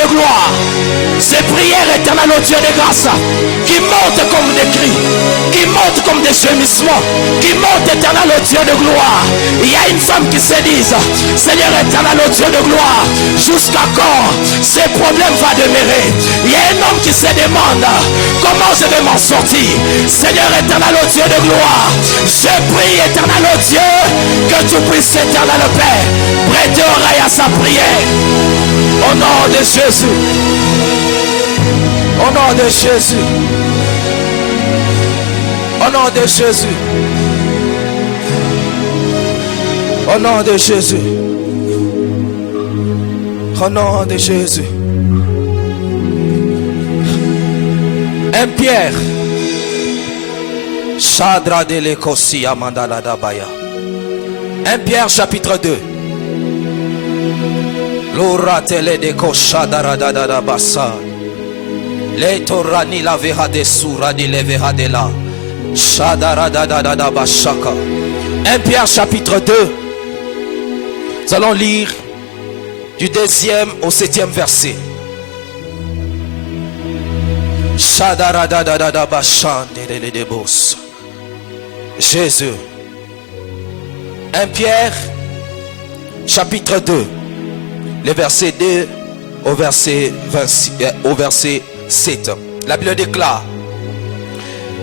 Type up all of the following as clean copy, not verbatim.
de gloire. Ces prières éternelles au Dieu de grâce qui montent comme des cris, qui montent comme des gémissements, qui montent éternel au Dieu de gloire. Il y a une femme qui se dit, Seigneur éternel au Dieu de gloire, jusqu'à quand ces problèmes vont demeurer. Il y a un homme qui se demande comment je vais m'en sortir. Seigneur éternel au Dieu de gloire, je prie éternel au Dieu que tu puisses éternel Père prêter oreille à sa prière. Au nom de Jésus. Au nom de Jésus. Au nom de Jésus. Au nom de Jésus. Au nom de Jésus. 1 Pierre. Chadra de l'Ecosi Amandala Dabaya. 1 Pierre chapitre 2. L'ora tele de Koshadara Dada Bassa. Le Torani la veha de Sura de leveha de la. Shadara Dada Bashaka. 1 Pierre chapitre 2. Nous allons lire du 2e au 7e verset. Shadara Dada Bashan de Debos. Jésus. 1 Pierre chapitre 2. Le verset 2 au verset 7. La Bible déclare: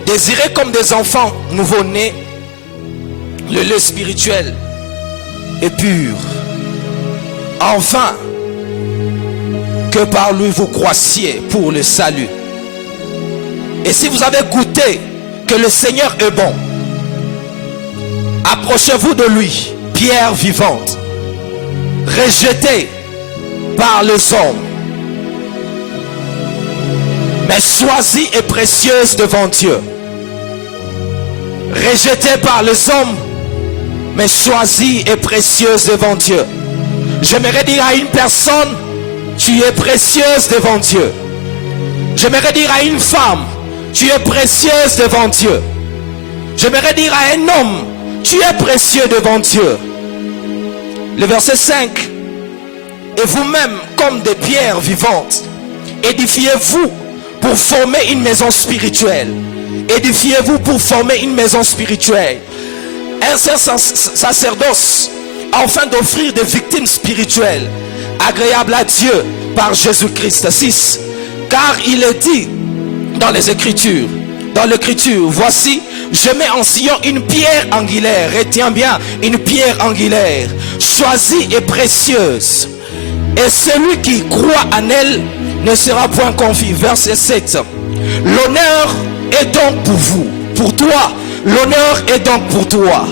désirez comme des enfants nouveau-nés le lait spirituel et pur, enfin que par lui vous croissiez pour le salut. Et si vous avez goûté que le Seigneur est bon, approchez-vous de lui, pierre vivante, rejetée par les hommes, mais choisie et précieuse devant Dieu. Rejetée par les hommes, mais choisie et précieuse devant Dieu. J'aimerais dire à une personne: tu es précieuse devant Dieu. J'aimerais dire à une femme: tu es précieuse devant Dieu. J'aimerais dire à un homme: tu es précieux devant Dieu. Le verset 5: et vous-même comme des pierres vivantes, édifiez-vous pour former une maison spirituelle. Édifiez-vous pour former une maison spirituelle. Un sacerdoce afin d'offrir des victimes spirituelles agréables à Dieu par Jésus-Christ. 6. Car il est dit dans les Écritures, voici, je mets en Sion une pierre angulaire. Retiens bien, une pierre angulaire, choisie et précieuse. Et celui qui croit en elle ne sera point confus. Verset 7. L'honneur est donc pour vous, pour toi. L'honneur est donc pour toi.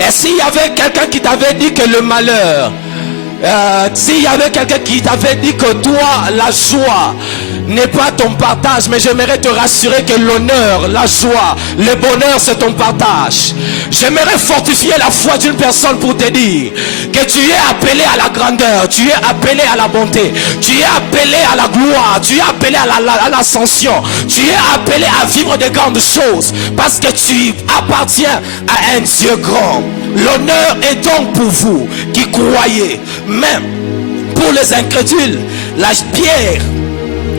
Et s'il y avait quelqu'un qui t'avait dit que le malheur, s'il y avait quelqu'un qui t'avait dit que toi, la joie n'est pas ton partage, mais j'aimerais te rassurer que l'honneur, la joie, le bonheur, c'est ton partage. J'aimerais fortifier la foi d'une personne pour te dire que tu es appelé à la grandeur, tu es appelé à la bonté, tu es appelé à la gloire, tu es appelé à l'ascension, tu es appelé à vivre de grandes choses, parce que tu appartiens à un Dieu grand. L'honneur est donc pour vous qui croyez. Même pour les incrédules, la pierre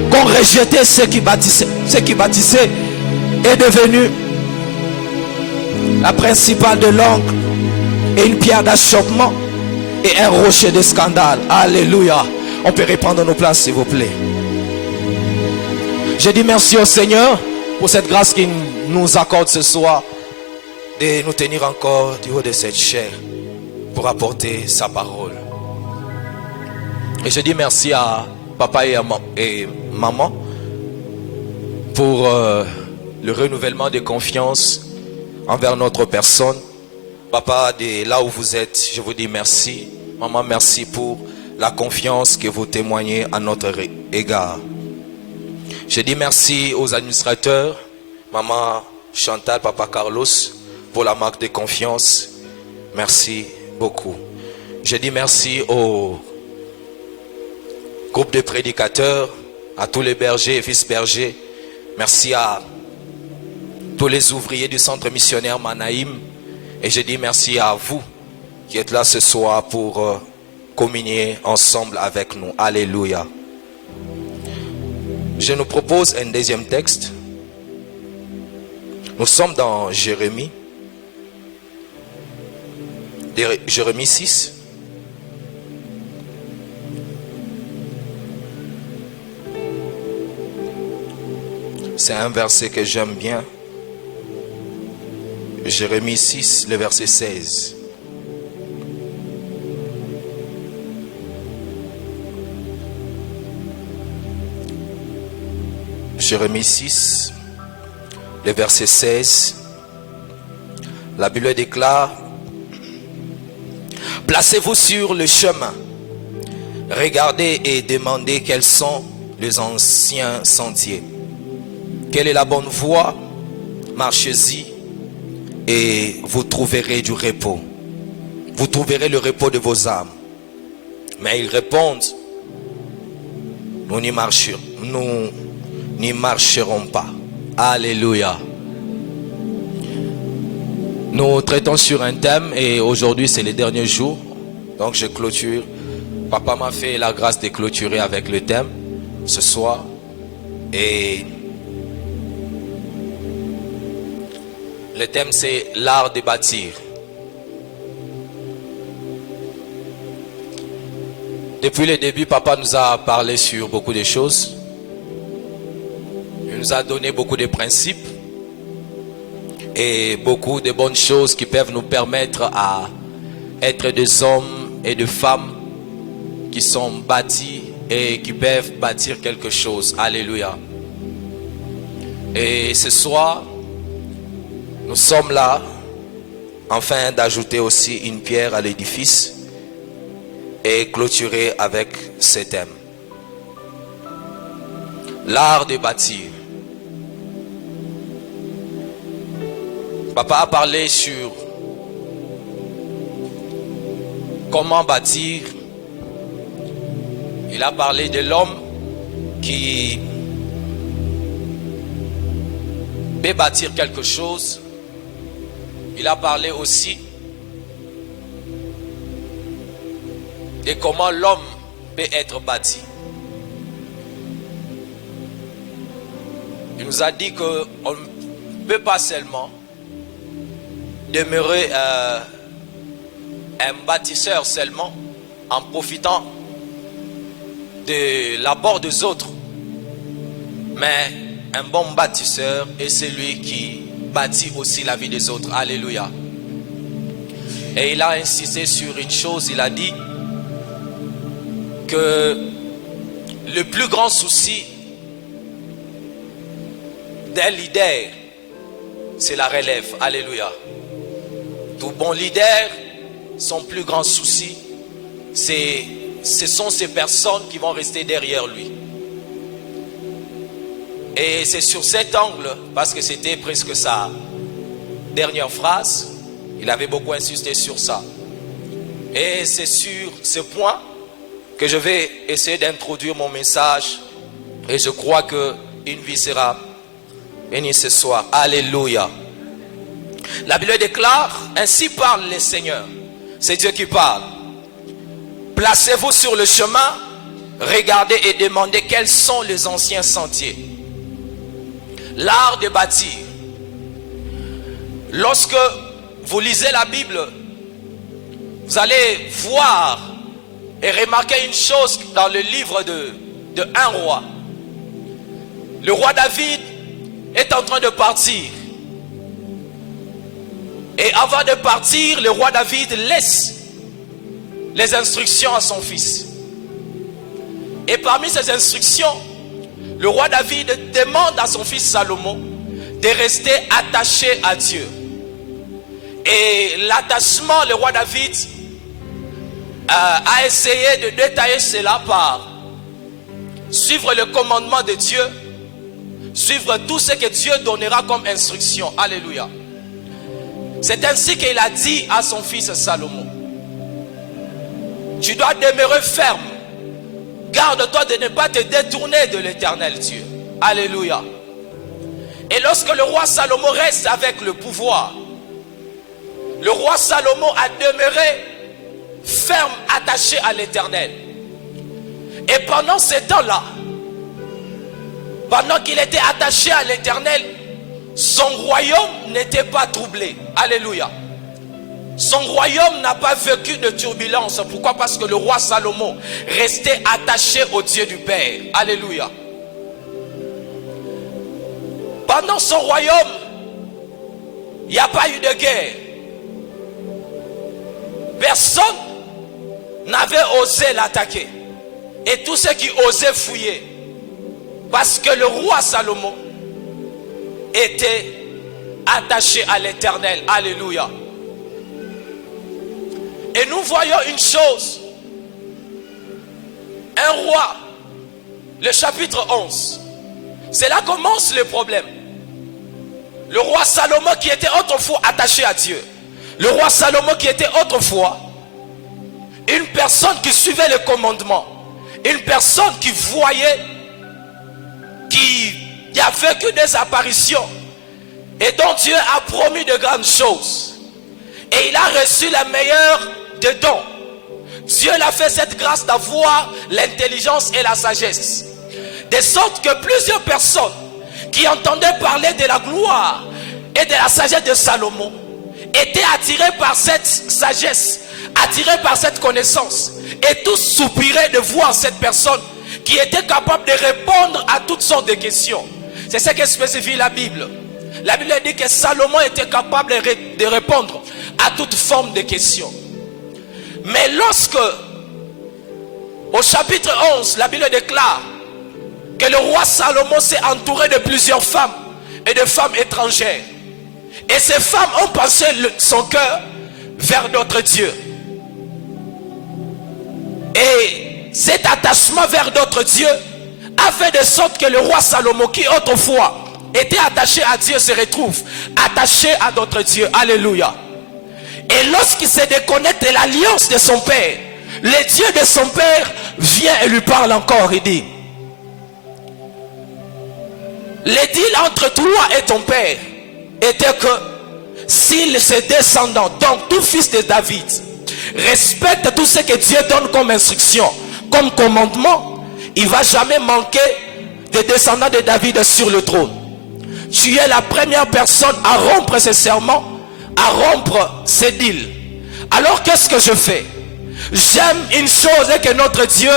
qu'ont rejeté ceux qui bâtissaient est devenue la principale de l'angle et une pierre d'achoppement et un rocher de scandale. Alléluia. On peut reprendre nos places s'il vous plaît. Je dis merci au Seigneur pour cette grâce qu'il nous accorde ce soir de nous tenir encore du haut de cette chair pour apporter sa parole. Et je dis merci à papa et maman pour le renouvellement de confiance envers notre personne. Papa, de là où vous êtes, je vous dis merci. Maman, merci pour la confiance que vous témoignez à notre égard. Je dis merci aux administrateurs, maman Chantal, papa Carlos, pour la marque de confiance. Merci beaucoup. Je dis merci au groupe de prédicateurs, à tous les bergers et vice-bergers. Merci à tous les ouvriers du centre missionnaire Manaïm. Et je dis merci à vous qui êtes là ce soir pour communier ensemble avec nous. Alléluia. Je nous propose un deuxième texte. Nous sommes dans Jérémie. Jérémie 6. C'est un verset que j'aime bien. Jérémie 6, le verset 16. Jérémie 6, le verset 16. La Bible déclare: placez-vous sur le chemin, regardez et demandez quels sont les anciens sentiers. Quelle est la bonne voie? Marchez-y et vous trouverez du repos. Vous trouverez le repos de vos âmes. Mais ils répondent: nous n'y marcherons pas. Alléluia. Nous traitons sur un thème et aujourd'hui c'est le dernier jour. Donc je clôture. Papa m'a fait la grâce de clôturer avec le thème ce soir. Et le thème c'est l'art de bâtir. Depuis le début, papa nous a parlé sur beaucoup de choses. Il nous a donné beaucoup de principes et beaucoup de bonnes choses qui peuvent nous permettre à être des hommes et des femmes qui sont bâtis et qui peuvent bâtir quelque chose. Alléluia. Et ce soir, nous sommes là afin d'ajouter aussi une pierre à l'édifice et clôturer avec ce thème. L'art de bâtir. Papa a parlé sur comment bâtir. Il a parlé de l'homme qui peut bâtir quelque chose. Il a parlé aussi de comment l'homme peut être bâti. Il nous a dit qu'on ne peut pas seulement demeurer un bâtisseur seulement en profitant de l'apport des autres, mais un bon bâtisseur est celui qui bâtit aussi la vie des autres. Alléluia. Et il a insisté sur une chose. Il a dit que le plus grand souci d'un leader, c'est la relève. Alléluia. Tout bon leader, son plus grand souci, ce sont ces personnes qui vont rester derrière lui. Et c'est sur cet angle, parce que c'était presque sa dernière phrase, il avait beaucoup insisté sur ça. Et c'est sur ce point que je vais essayer d'introduire mon message. Et je crois qu'une vie sera bénie ce soir. Alléluia. La Bible déclare: ainsi parle le Seigneur. C'est Dieu qui parle. Placez-vous sur le chemin, regardez et demandez quels sont les anciens sentiers. L'art de bâtir. Lorsque vous lisez la Bible, vous allez voir et remarquer une chose dans le livre de 1 roi. Le roi David est en train de partir. Et avant de partir, le roi David laisse les instructions à son fils. Et parmi ces instructions, le roi David demande à son fils Salomon de rester attaché à Dieu. Et l'attachement, le roi David a essayé de détailler cela par suivre le commandement de Dieu, suivre tout ce que Dieu donnera comme instruction. Alléluia. C'est ainsi qu'il a dit à son fils Salomon: tu dois demeurer ferme. Garde-toi de ne pas te détourner de l'Éternel Dieu. Alléluia. Et lorsque le roi Salomon reste avec le pouvoir, le roi Salomon a demeuré ferme, attaché à l'Éternel. Et pendant ce temps-là, pendant qu'il était attaché à l'Éternel, son royaume n'était pas troublé. Alléluia. Son royaume n'a pas vécu de turbulence. Pourquoi? Parce que le roi Salomon restait attaché au Dieu du Père. Alléluia. Pendant son royaume, il n'y a pas eu de guerre. Personne n'avait osé l'attaquer. Et tous ceux qui osaient fouiller. Parce que le roi Salomon était attaché à l'Éternel. Alléluia. Et nous voyons une chose. Un roi, le chapitre 11. C'est là commence le problème. Le roi Salomon qui était autrefois attaché à Dieu. Le roi Salomon qui était autrefois une personne qui suivait les commandements. Une personne qui voyait, qui a vécu des apparitions. Et dont Dieu a promis de grandes choses. Et il a reçu la meilleure des dons. Dieu l'a fait cette grâce d'avoir l'intelligence et la sagesse. De sorte que plusieurs personnes qui entendaient parler de la gloire et de la sagesse de Salomon étaient attirées par cette sagesse, attirées par cette connaissance. Et tous soupiraient de voir cette personne qui était capable de répondre à toutes sortes de questions. C'est ce que spécifie la Bible. La Bible dit que Salomon était capable de répondre à toute forme de questions. Mais lorsque, au chapitre 11, la Bible déclare que le roi Salomon s'est entouré de plusieurs femmes et de femmes étrangères. Et ces femmes ont passé son cœur vers d'autres dieux. Et cet attachement vers d'autres dieux a fait de sorte que le roi Salomon, qui autrefois était attaché à Dieu, se retrouve attaché à d'autres dieux. Alléluia. Et lorsqu'il se déconnecte de l'alliance de son père, le Dieu de son père vient et lui parle encore. Il dit: le deal entre toi et ton père était que s'il se descendant, donc tout fils de David, respecte tout ce que Dieu donne comme instruction, comme commandement, il ne va jamais manquer de descendants de David sur le trône. Tu es la première personne à rompre ce serment, à rompre ce deal. Alors qu'est-ce que je fais? J'aime une chose, et que notre Dieu,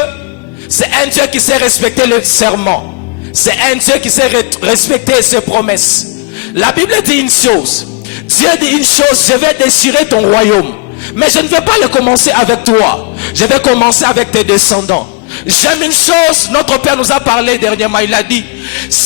c'est un Dieu qui sait respecter le serment. C'est un Dieu qui sait respecter ses promesses. La Bible dit une chose. Dieu dit une chose: je vais déchirer ton royaume. Mais je ne vais pas le commencer avec toi. Je vais commencer avec tes descendants. J'aime une chose, notre Père nous a parlé dernièrement, il a dit: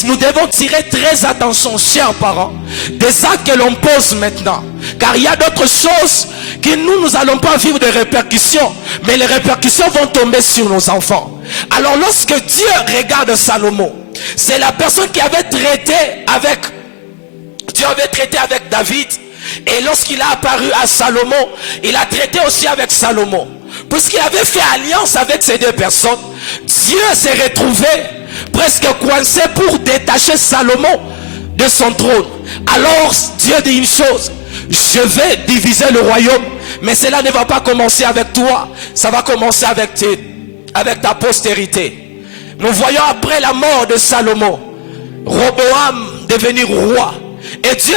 nous devons tirer très attention, chers parents, des actes que l'on pose maintenant. Car il y a d'autres choses que nous n'allons pas vivre de répercussions, mais les répercussions vont tomber sur nos enfants. Alors lorsque Dieu regarde Salomon, c'est la personne qui avait traité avec, Dieu avait traité avec David. Et lorsqu'il a apparu à Salomon, il a traité aussi avec Salomon. Puisqu'il avait fait alliance avec ces deux personnes, Dieu s'est retrouvé presque coincé pour détacher Salomon de son trône. Alors Dieu dit une chose: je vais diviser le royaume, mais cela ne va pas commencer avec toi, ça va commencer avec ta postérité. Nous voyons après la mort de Salomon, Roboam devenir roi. Et Dieu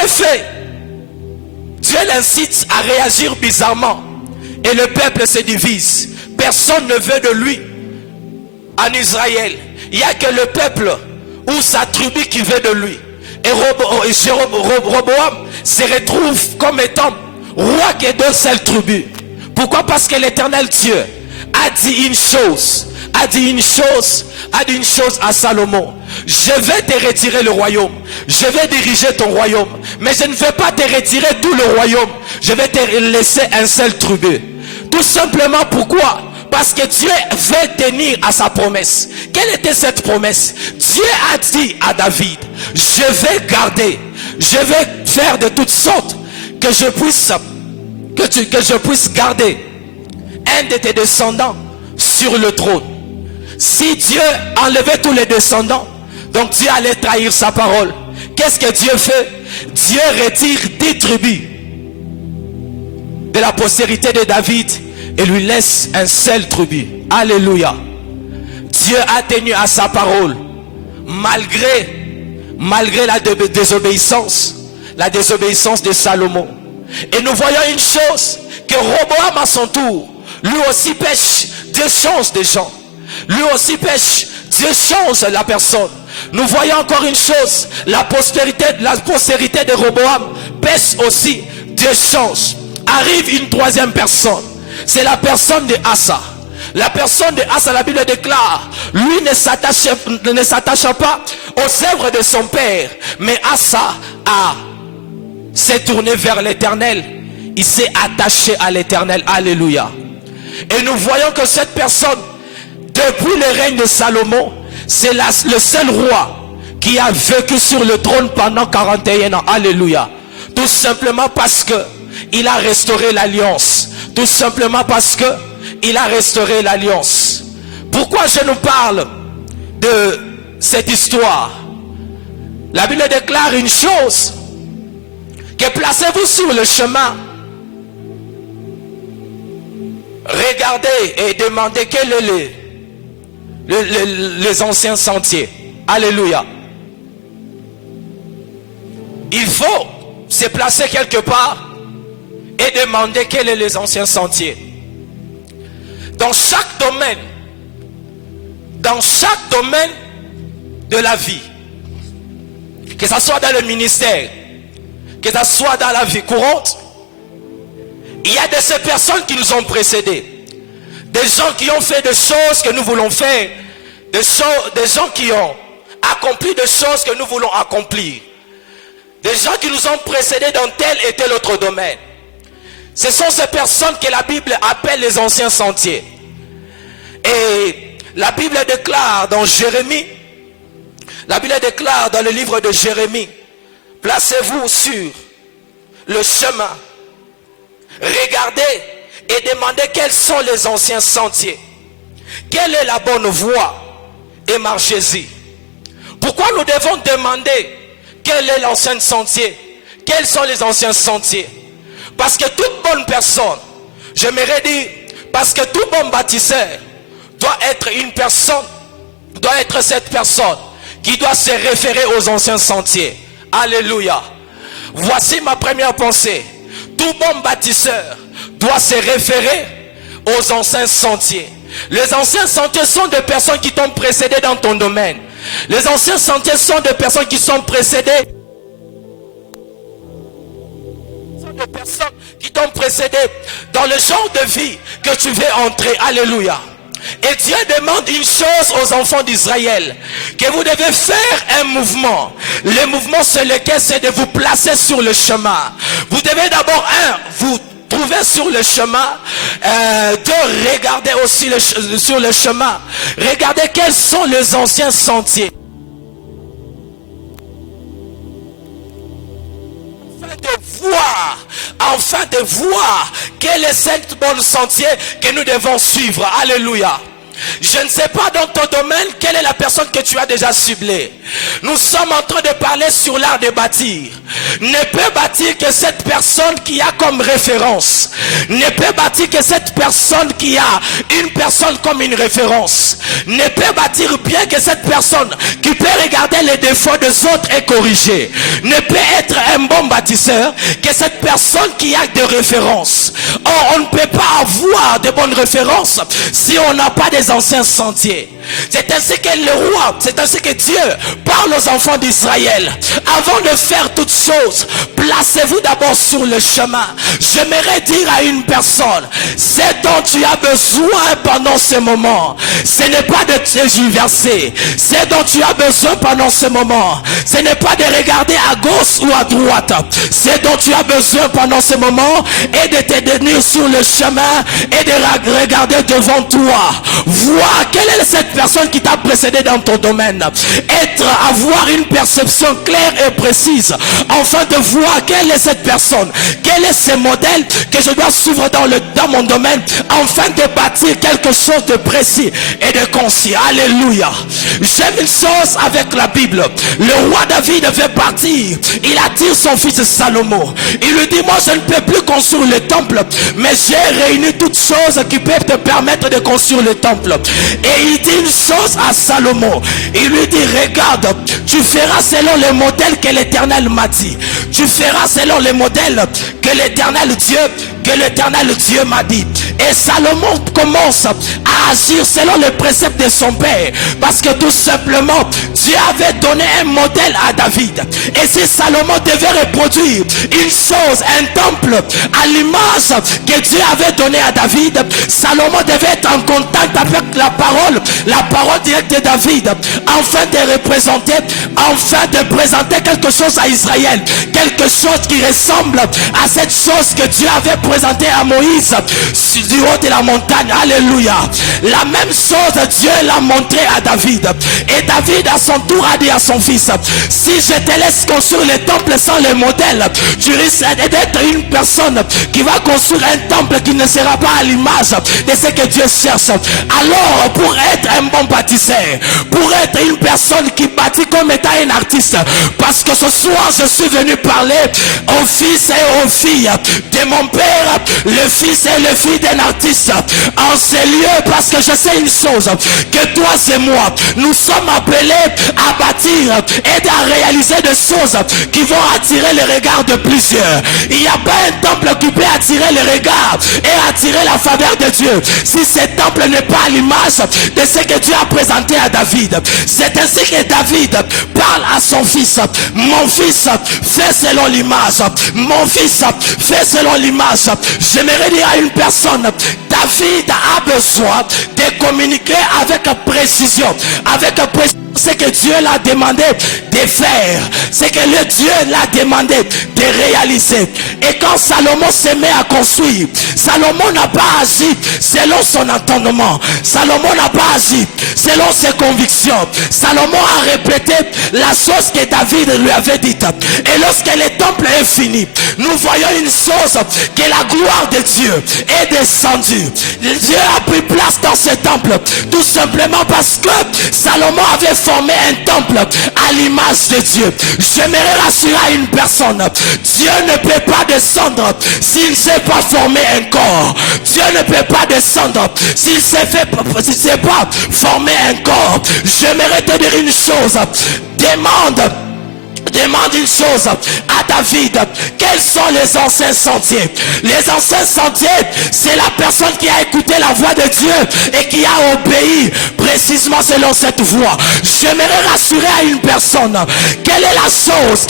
l'incite à réagir bizarrement. Et le peuple se divise. Personne ne veut de lui en Israël. Il n'y a que le peuple ou sa tribu qui veut de lui. Et Roboam se retrouve comme étant roi qui est d'une seule tribu. Pourquoi? Parce que l'Éternel Dieu a dit une chose à Salomon: je vais te retirer le royaume, je vais diriger ton royaume, mais je ne vais pas te retirer tout le royaume, je vais te laisser un seul tribu. Tout simplement pourquoi? Parce que Dieu veut tenir à sa promesse. Quelle était cette promesse? Dieu a dit à David: je vais garder, je vais faire de toutes sortes que je puisse garder un de tes descendants sur le trône. Si Dieu enlevait tous les descendants, donc Dieu allait trahir sa parole. Qu'est-ce que Dieu fait? Dieu retire 10 tribus de la postérité de David et lui laisse un seul tribu. Alléluia. Dieu a tenu à sa parole malgré la désobéissance de Salomon. Et nous voyons une chose, que Roboam à son tour, lui aussi pêche. Dieu change des gens. Lui aussi pêche. Dieu change la personne. Nous voyons encore une chose, la postérité de Roboam pêche aussi. Dieu change. Arrive une troisième personne. C'est la personne de Asa. La personne de Asa, la Bible déclare, lui ne s'attacha pas aux œuvres de son père. Mais Asa s'est tourné vers l'Éternel. Il s'est attaché à l'Éternel. Alléluia. Et nous voyons que cette personne, depuis le règne de Salomon, c'est le seul roi qui a vécu sur le trône pendant 41 ans. Alléluia. Tout simplement parce que il a restauré l'alliance. Tout simplement parce que il a restauré l'alliance. Pourquoi je nous parle de cette histoire? La Bible déclare une chose, que placez-vous sur le chemin, regardez et demandez quels sont les anciens sentiers. Alléluia. Il faut se placer quelque part et demander quels sont les anciens sentiers. Dans chaque domaine de la vie, que ce soit dans le ministère, que ce soit dans la vie courante, il y a de ces personnes qui nous ont précédés. Des gens qui ont fait des choses que nous voulons faire. Des gens qui ont accompli des choses que nous voulons accomplir. Des gens qui nous ont précédés dans tel et tel autre domaine. Ce sont ces personnes que la Bible appelle les anciens sentiers. Et la Bible déclare dans Jérémie, la Bible déclare dans le livre de Jérémie, placez-vous sur le chemin, regardez et demandez quels sont les anciens sentiers, quelle est la bonne voie et marchez-y. Pourquoi nous devons demander quel est l'ancien sentier, quels sont les anciens sentiers? Parce que toute bonne personne, j'aimerais dire, parce que tout bon bâtisseur doit être une personne, doit être cette personne qui doit se référer aux anciens sentiers. Alléluia. Voici ma première pensée. Tout bon bâtisseur doit se référer aux anciens sentiers. Les anciens sentiers sont des personnes qui t'ont précédé dans ton domaine. Les anciens sentiers sont des personnes qui sont précédées. Des personnes qui t'ont précédé dans le genre de vie que tu veux entrer. Alléluia. Et Dieu demande une chose aux enfants d'Israël, que vous devez faire un mouvement. Le mouvement c'est lequel, c'est de vous placer sur le chemin. Vous devez d'abord vous trouver sur le chemin, de regarder aussi sur le chemin. Regardez quels sont les anciens sentiers. Afin de voir quel est ce bon sentier que nous devons suivre. Alléluia. Je ne sais pas dans ton domaine quelle est la personne que tu as déjà ciblée. Nous sommes en train de parler sur l'art de bâtir. Ne peut bâtir que cette personne qui a comme référence. Ne peut bâtir que cette personne qui a une personne comme une référence. Ne peut bâtir bien que cette personne qui peut regarder les défauts des autres et corriger. Ne peut être un bon bâtisseur que cette personne qui a des références. Or, on ne peut pas avoir de bonnes références si on n'a pas des anciens sentiers. C'est ainsi que le roi, c'est ainsi que Dieu parle aux enfants d'Israël. Avant de faire toutes choses, placez-vous d'abord sur le chemin. J'aimerais dire à une personne, ce dont tu as besoin pendant ce moment, ce n'est pas de te tergiverser. Ce dont tu as besoin pendant ce moment, ce n'est pas de regarder à gauche ou à droite. Ce dont tu as besoin pendant ce moment est de te tenir sur le chemin et de regarder devant toi. Voir quelle est cette personne qui t'a précédé dans ton domaine. Avoir une perception claire et précise afin de voir quelle est cette personne, quel est ce modèle que je dois suivre dans mon domaine afin de bâtir quelque chose de précis et de concis. Alléluia. J'aime une chose avec la Bible. Le roi David devait partir. Il attire son fils Salomon. Il lui dit, moi je ne peux plus construire le temple, mais j'ai réuni toutes choses qui peuvent te permettre de construire le temple. Et il dit, une chose à Salomon. Il lui dit, regarde, tu feras selon le modèle que l'Éternel m'a dit. Tu feras selon le modèle que l'Éternel Dieu m'a dit. Et Salomon commence à agir selon les préceptes de son père, parce que tout simplement Dieu avait donné un modèle à David. Et si Salomon devait reproduire une chose, un temple à l'image que Dieu avait donné à David, Salomon devait être en contact avec la parole directe de David, afin de présenter quelque chose à Israël, quelque chose qui ressemble à cette chose que Dieu avait présentée à Moïse du haut de la montagne. Alléluia. La même chose Dieu l'a montré à David, et David à son tour a dit à son fils, si je te laisse construire le temple sans le modèle, tu risques d'être une personne qui va construire un temple qui ne sera pas à l'image de ce que Dieu cherche. Alors pour être un bon bâtisseur, pour être une personne qui bâtit comme étant un artiste, parce que ce soir je suis venu parler aux fils et aux filles de mon père, le fils et le fils d'un artiste en ces lieux, parce que je sais une chose, que toi et moi, nous sommes appelés à bâtir et à réaliser des choses qui vont attirer le regard de plusieurs. Il n'y a pas un temple qui peut attirer le regard et attirer la faveur de Dieu si ce temple n'est pas à l'image de ce que Dieu a présenté à David. C'est ainsi que David parle à son fils, mon fils, fais selon l'image. Mon fils, fais selon l'image. J'aimerais dire à une personne, David a besoin de communiquer avec précision, ce que Dieu l'a demandé de faire, ce que le Dieu l'a demandé de réaliser. Et quand Salomon se met à construire, Salomon n'a pas agi selon son entendement, Salomon n'a pas agi selon ses convictions. Salomon a répété la chose que David lui avait dite. Et lorsque le temple est fini, nous voyons une chose, que la gloire de Dieu est descendue. Dieu a pris place dans ce temple, tout simplement parce que Salomon avait formé un temple à l'image de Dieu. J'aimerais rassurer à une personne, Dieu ne peut pas descendre s'il ne sait pas former un corps. Dieu ne peut pas descendre s'il ne sait pas former un corps. J'aimerais te dire une chose, demande une chose à David, quels sont les anciens sentiers? Les anciens sentiers, c'est la personne qui a écouté la voix de Dieu et qui a obéi précisément selon cette voix. J'aimerais rassurer à une personne, quelle est la chose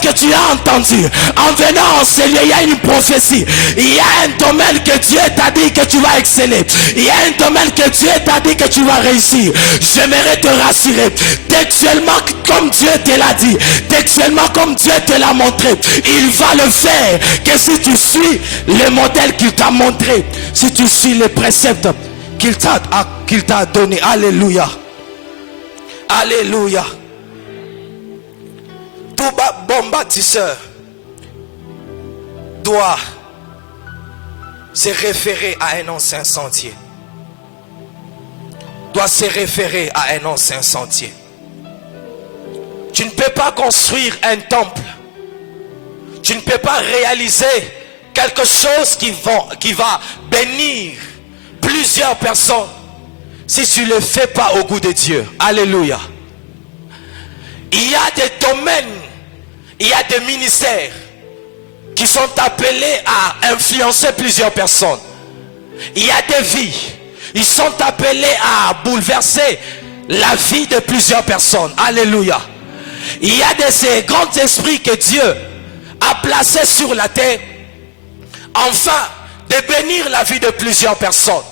que tu as entendue en venant enseigner? Il y a une prophétie, il y a un domaine que Dieu t'a dit que tu vas exceller, il y a un domaine que Dieu t'a dit que tu vas réussir. J'aimerais te rassurer, textuellement comme Dieu te l'a dit, textuellement comme Dieu te l'a montré, il va le faire. Que si tu suis le modèle qu'il t'a montré, si tu suis les préceptes qu'il t'a donné. Alléluia. Alléluia. Tout bon bâtisseur doit se référer à un ancien sentier. Doit se référer à un ancien sentier. Tu ne peux pas construire un temple. Tu ne peux pas réaliser quelque chose qui va bénir plusieurs personnes si tu ne le fais pas au goût de Dieu. Alléluia. Il y a des domaines, il y a des ministères qui sont appelés à influencer plusieurs personnes. Il y a des vies, ils sont appelés à bouleverser la vie de plusieurs personnes. Alléluia. Il y a de ces grands esprits que Dieu a placés sur la terre, enfin de bénir la vie de plusieurs personnes.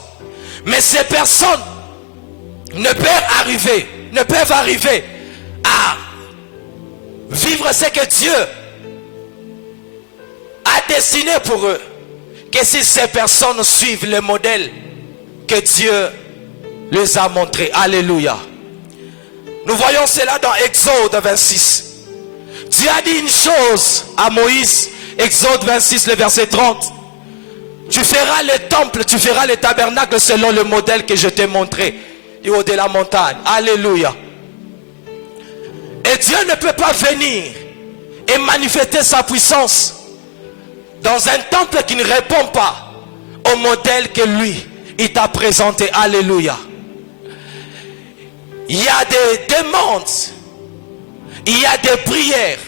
Mais ces personnes ne peuvent arriver à vivre ce que Dieu a destiné pour eux, que si ces personnes suivent le modèle que Dieu les a montré. Alléluia. Nous voyons cela dans Exode 26. Dieu a dit une chose à Moïse, Exode 26, le verset 30. Tu feras le temple, tu feras le tabernacle selon le modèle que je t'ai montré du haut de la montagne. Alléluia. Et Dieu ne peut pas venir et manifester sa puissance dans un temple qui ne répond pas au modèle que lui, il t'a présenté. Alléluia. Il y a des demandes, il y a des prières,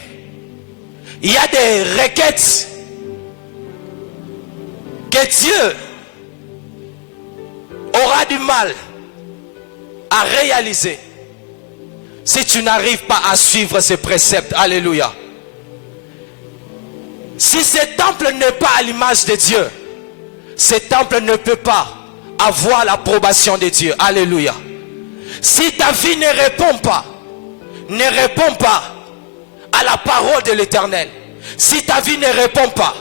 il y a des requêtes que Dieu aura du mal à réaliser si tu n'arrives pas à suivre ses préceptes. Alléluia. Si ce temple n'est pas à l'image de Dieu, ce temple ne peut pas avoir l'approbation de Dieu. Alléluia. Si ta vie ne répond pas à la parole de l'Éternel, si ta vie ne répond pas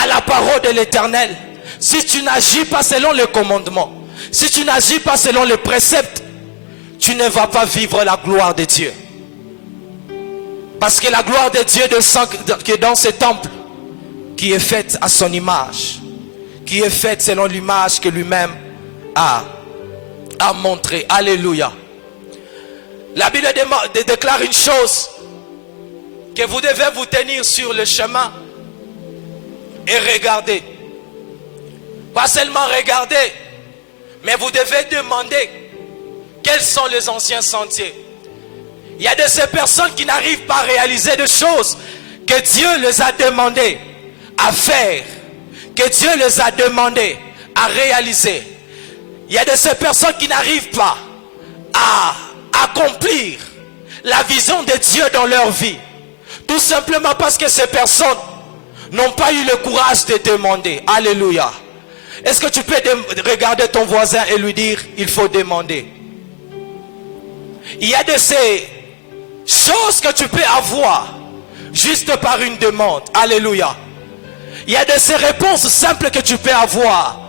à la parole de l'Éternel, si tu n'agis pas selon les commandements, si tu n'agis pas selon les préceptes, tu ne vas pas vivre la gloire de Dieu. Parce que la gloire de Dieu qui est dans ce temple, qui est faite à son image, qui est faite selon l'image que lui-même a montré. Alléluia. La Bible déclare une chose, que vous devez vous tenir sur le chemin et regarder. Pas seulement regarder, mais vous devez demander quels sont les anciens sentiers. Il y a de ces personnes qui n'arrivent pas à réaliser des choses que Dieu les a demandé à faire, que Dieu les a demandé à réaliser. Il y a de ces personnes qui n'arrivent pas à accomplir la vision de Dieu dans leur vie. Tout simplement parce que ces personnes n'ont pas eu le courage de demander. Alléluia. Est-ce que tu peux regarder ton voisin et lui dire, il faut demander? Il y a de ces choses que tu peux avoir juste par une demande. Alléluia. Il y a de ces réponses simples que tu peux avoir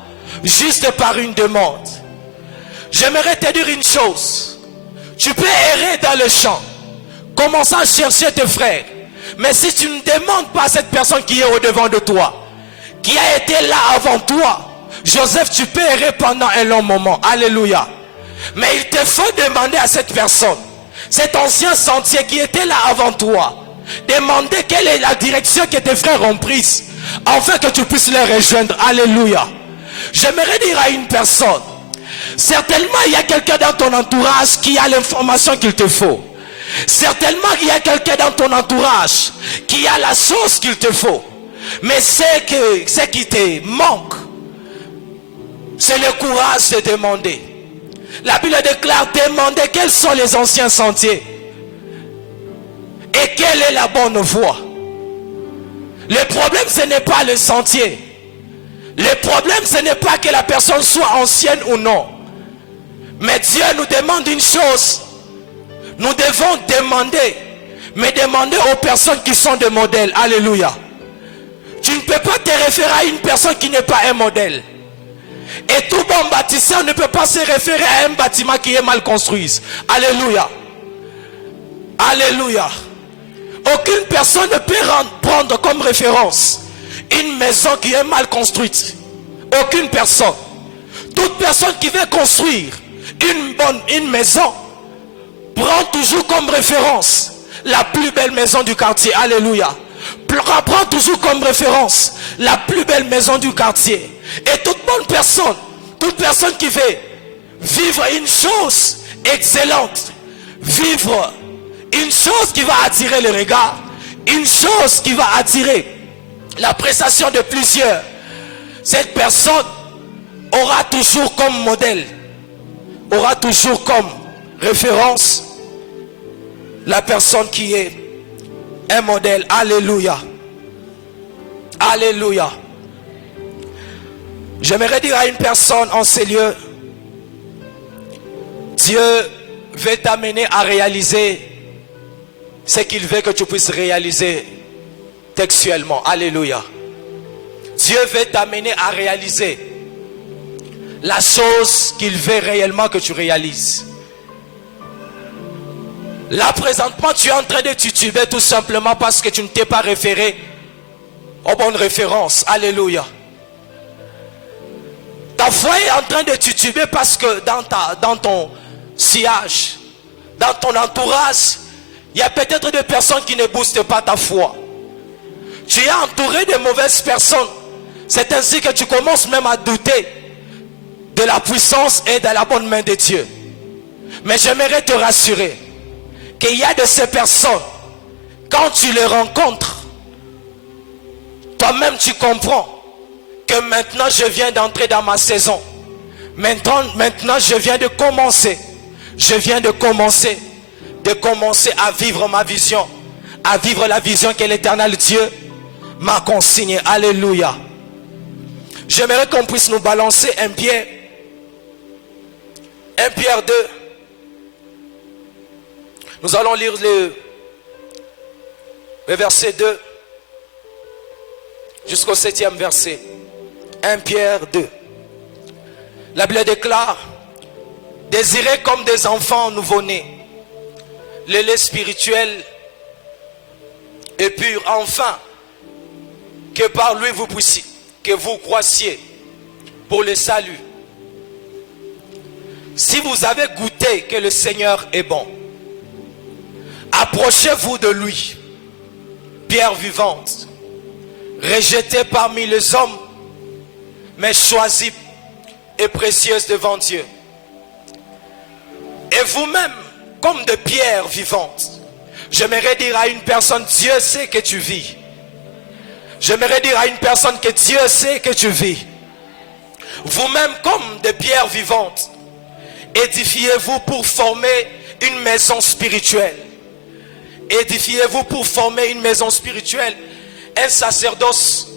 juste par une demande. J'aimerais te dire une chose. Tu peux errer dans le champ, commençant à chercher tes frères. Mais si tu ne demandes pas à cette personne qui est au-devant de toi, qui a été là avant toi, Joseph, tu peux errer pendant un long moment. Alléluia. Mais il te faut demander à cette personne, cet ancien sentier qui était là avant toi, demander quelle est la direction que tes frères ont prise, afin que tu puisses les rejoindre. Alléluia. J'aimerais dire à une personne, certainement il y a quelqu'un dans ton entourage qui a l'information qu'il te faut. Certainement il y a quelqu'un dans ton entourage qui a la chose qu'il te faut. Mais ce qui te manque, c'est le courage de demander. La Bible déclare, demandez quels sont les anciens sentiers et quelle est la bonne voie. Le problème, ce n'est pas le sentier. Le problème, ce n'est pas que la personne soit ancienne ou non. Mais Dieu nous demande une chose. Nous devons demander, mais demander aux personnes qui sont des modèles. Alléluia. Tu ne peux pas te référer à une personne qui n'est pas un modèle. Et tout bon bâtisseur ne peut pas se référer à un bâtiment qui est mal construit. Alléluia. Alléluia. Aucune personne ne peut prendre comme référence une maison qui est mal construite. Aucune personne. Toute personne qui veut construire une maison prend toujours comme référence la plus belle maison du quartier. Alléluia. Prend toujours comme référence la plus belle maison du quartier. Et toute personne qui veut vivre une chose excellente, vivre une chose qui va attirer le regard, une chose qui va attirer l'appréciation de plusieurs, cette personne aura toujours comme modèle, aura toujours comme référence la personne qui est un modèle. Alléluia. Alléluia. J'aimerais dire à une personne en ces lieux, Dieu veut t'amener à réaliser ce qu'il veut que tu puisses réaliser textuellement. Alléluia. Dieu veut t'amener à réaliser la chose qu'il veut réellement que tu réalises. Là présentement tu es en train de tituber tout simplement parce que tu ne t'es pas référé aux bonnes références. Alléluia. Ta foi est en train de tituber parce que dans ton sillage, dans ton entourage, il y a peut-être des personnes qui ne boostent pas ta foi. Tu es entouré de mauvaises personnes. C'est ainsi que tu commences même à douter de la puissance est dans la bonne main de Dieu. Mais j'aimerais te rassurer qu'il y a de ces personnes, quand tu les rencontres, toi-même tu comprends que maintenant je viens d'entrer dans ma saison. Maintenant je viens de commencer. Je viens de commencer à vivre ma vision, à vivre la vision que l'Éternel Dieu m'a consignée. Alléluia. J'aimerais qu'on puisse nous balancer 1 Pierre 2. Nous allons lire le verset 2 jusqu'au 7e verset. 1 Pierre 2. La Bible déclare: désirez comme des enfants nouveau-nés le lait spirituel et pur, enfin que par lui vous puissiez, que vous croissiez pour le salut. Si vous avez goûté que le Seigneur est bon, approchez-vous de lui, pierre vivante, rejetée parmi les hommes, mais choisie et précieuse devant Dieu. Et vous-même, comme de pierres vivantes, j'aimerais dire à une personne: Dieu sait que tu vis. J'aimerais dire à une personne que Dieu sait que tu vis. Vous-même, comme de pierres vivantes, édifiez-vous pour former une maison spirituelle. Édifiez-vous pour former une maison spirituelle, un sacerdoce,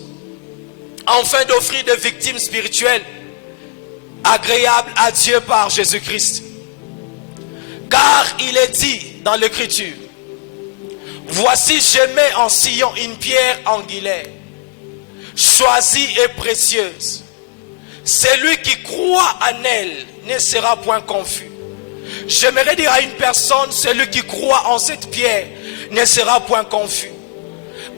afin d'offrir des victimes spirituelles agréables à Dieu par Jésus-Christ. Car il est dit dans l'Écriture: voici, je mets en Sion une pierre angulaire, choisie et précieuse. Celui qui croit en elle ne sera point confus. J'aimerais dire à une personne: celui qui croit en cette pierre ne sera point confus.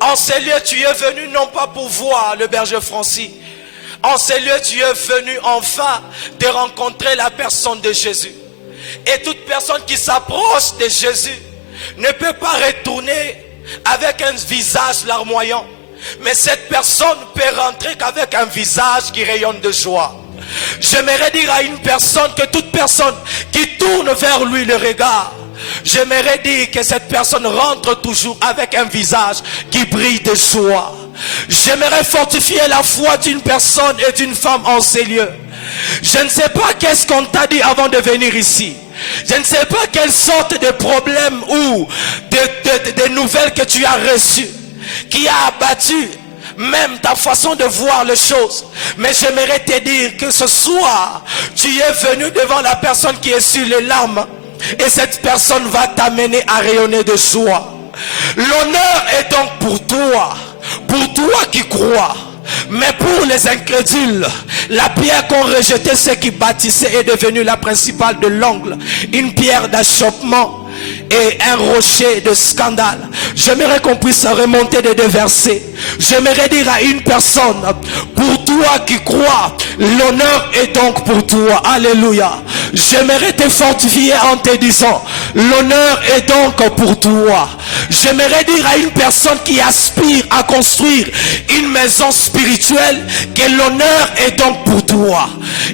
En ces lieux, tu es venu non pas pour voir le berger Francis. En ces lieux, tu es venu enfin de rencontrer la personne de Jésus. Et toute personne qui s'approche de Jésus ne peut pas retourner avec un visage larmoyant. Mais cette personne peut rentrer qu'avec un visage qui rayonne de joie. J'aimerais dire à une personne que toute personne qui tourne vers lui le regard, j'aimerais dire que cette personne rentre toujours avec un visage qui brille de joie. J'aimerais fortifier la foi d'une personne et d'une femme en ces lieux. Je ne sais pas qu'est-ce qu'on t'a dit avant de venir ici. Je ne sais pas quelle sorte de problème ou de nouvelles que tu as reçues, qui a abattu même ta façon de voir les choses. Mais j'aimerais te dire que ce soir, tu es venu devant la personne qui est sur les larmes. Et cette personne va t'amener à rayonner de joie. L'honneur est donc pour toi qui crois. Mais pour les incrédules, la pierre qu'ont rejetée ceux qui bâtissaient est devenue la principale de l'angle, une pierre d'achoppement et un rocher de scandale. J'aimerais qu'on puisse remonter des 2 versets. J'aimerais dire à une personne: pour toi qui crois, l'honneur est donc pour toi. Alléluia. J'aimerais te fortifier en te disant: l'honneur est donc pour toi. J'aimerais dire à une personne qui aspire à construire une maison spirituelle que l'honneur est donc pour toi.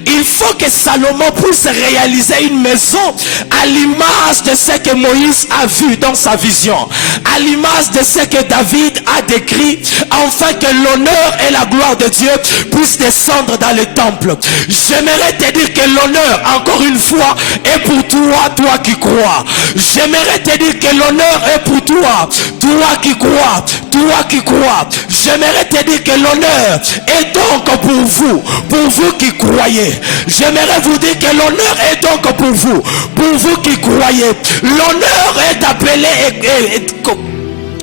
Il faut que Salomon puisse réaliser une maison à l'image de ce que Moïse a vu dans sa vision, à l'image de ce que David a décrit, afin que l'honneur et la gloire de Dieu puissent descendre dans le temple. J'aimerais te dire que l'honneur, encore une fois, est pour toi, toi qui crois. J'aimerais te dire que l'honneur est pour toi, toi qui crois, toi qui crois. J'aimerais te dire que l'honneur est donc pour vous qui croyez. J'aimerais vous dire que l'honneur est donc pour vous qui croyez. L'honneur est appelé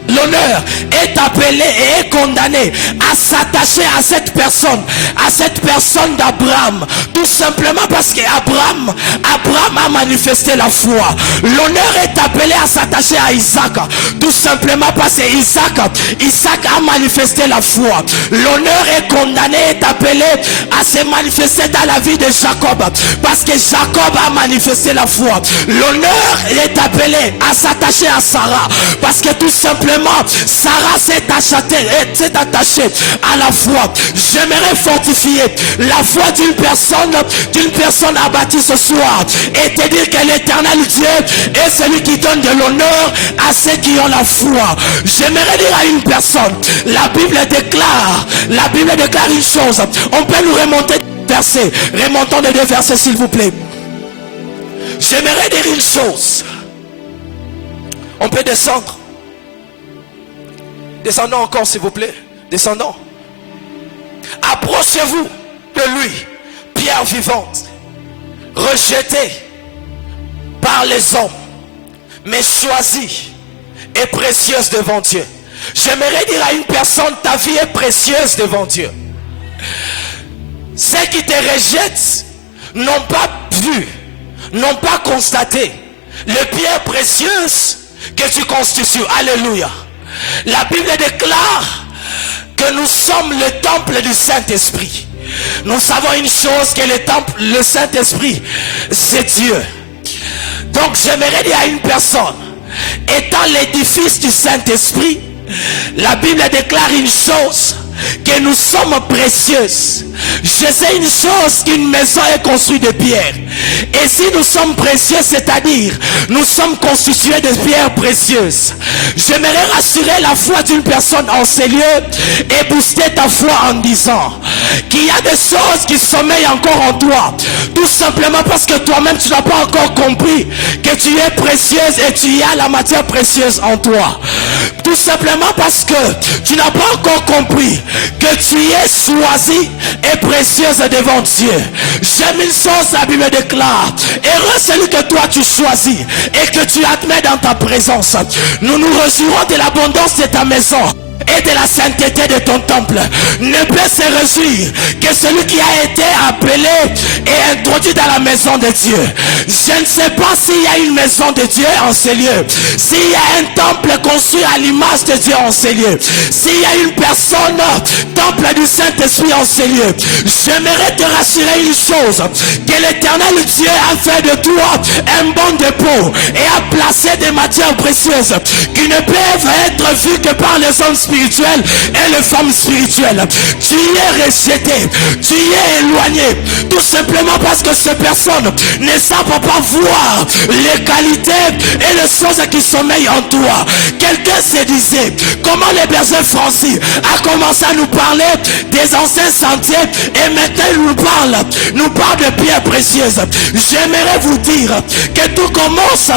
l'honneur est appelé et est condamné à s'attacher à cette personne d'Abraham, tout simplement parce qu'Abraham a manifesté la foi. L'honneur est appelé à s'attacher à Isaac, tout simplement parce que Isaac a manifesté la foi. L'honneur est condamné, est appelé à se manifester dans la vie de Jacob, parce que Jacob a manifesté la foi. L'honneur est appelé à s'attacher à Sarah, parce que tout simplement vraiment Sarah s'est attachée à la foi. J'aimerais fortifier la foi d'une personne abattue ce soir et te dire que l'Éternel Dieu est celui qui donne de l'honneur à ceux qui ont la foi. J'aimerais dire à une personne, la Bible déclare une chose. On peut nous remonter verset. Remontons les 2 versets s'il vous plaît. J'aimerais dire une chose. On peut descendre. Descendons encore s'il vous plaît. Descendons. Approchez-vous de lui, pierre vivante, rejetée par les hommes, mais choisie et précieuse devant Dieu. J'aimerais dire à une personne, ta vie est précieuse devant Dieu. Ceux qui te rejettent n'ont pas vu, n'ont pas constaté les pierres précieuses que tu constitues. Alléluia. La Bible déclare que nous sommes le temple du Saint-Esprit. Nous savons une chose, que le Saint-Esprit, c'est Dieu. Donc j'aimerais dire à une personne, étant l'édifice du Saint-Esprit, la Bible déclare une chose, que nous sommes précieuses. Je sais une chose, qu'une maison est construite de pierres. Et si nous sommes précieux, c'est-à-dire nous sommes constitués de pierres précieuses. J'aimerais rassurer la foi d'une personne en ces lieux et booster ta foi en disant qu'il y a des choses qui sommeillent encore en toi. Tout simplement parce que toi-même tu n'as pas encore compris que tu es précieuse et tu as la matière précieuse en toi. Tout simplement parce que tu n'as pas encore compris que tu es choisi et précieuse devant Dieu. J'aime une chose, la Bible déclare, heureux celui que toi tu choisis et que tu admets dans ta présence. Nous nous réjouirons de l'abondance de ta maison et de la sainteté de ton temple. Ne peut se réjouir que celui qui a été appelé et introduit dans la maison de Dieu. Je ne sais pas s'il y a une maison de Dieu en ces lieux, s'il y a un temple construit à l'image de Dieu en ces lieux, s'il y a une personne, temple du Saint-Esprit en ces lieux. J'aimerais te rassurer une chose, que l'Éternel Dieu a fait de toi un bon dépôt et a placé des matières précieuses qui ne peuvent être vues que par les hommes spirituels et les femmes spirituelles. Tu es rejeté, tu es éloigné, tout simplement parce que ces personnes ne savent pas voir les qualités et les choses qui sommeillent en toi. Quelqu'un se disait, comment le berger Francis a commencé à nous parler des anciens sentiers et maintenant il nous parle de pierres précieuses. J'aimerais vous dire que tout commence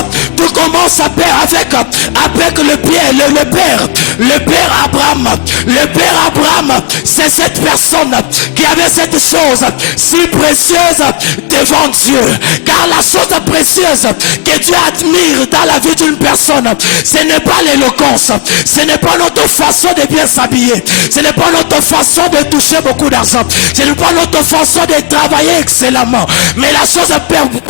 avec le père Abraham. Le père Abraham, c'est cette personne qui avait cette chose si précieuse devant Dieu. Car la chose précieuse que Dieu admire dans la vie d'une personne, ce n'est pas l'éloquence, ce n'est pas notre façon de bien s'habiller, ce n'est pas notre façon de toucher beaucoup d'argent, ce n'est pas notre façon de travailler excellemment, mais la chose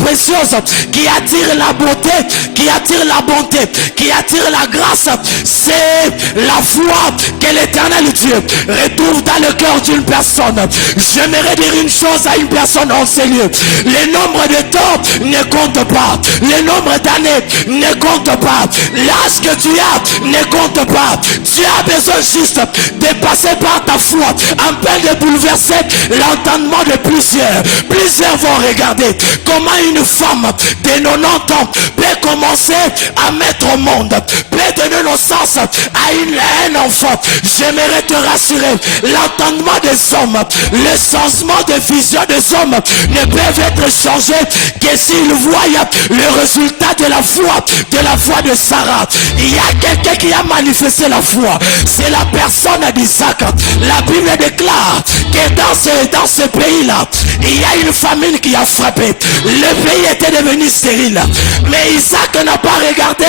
précieuse qui attire la beauté, qui attire la bonté, qui attire la grâce, c'est la foi que l'Éternel Dieu retrouve dans le cœur d'une personne. J'aimerais dire une chose à une personne en ces lieux. Le nombre de temps ne compte pas, le nombre d'années ne compte pas, l'âge que tu as ne compte pas. Tu as besoin juste de passer par ta foi en peine de bouleverser l'entendement de plusieurs. Plusieurs vont regarder comment une femme de 90 ans peut commencer à mettre au monde, peut donner naissance à un enfant. J'aimerais te rassurer, l'entendement des hommes, le changement de vision des hommes ne peuvent être changés que s'ils voient le résultat de la foi de Sarah. Il y a quelqu'un qui a manifesté la foi, c'est la personne d'Isaac. La Bible déclare que dans ce pays-là, il y a une famine qui a frappé. Le pays était devenu stérile, mais Isaac n'a pas regardé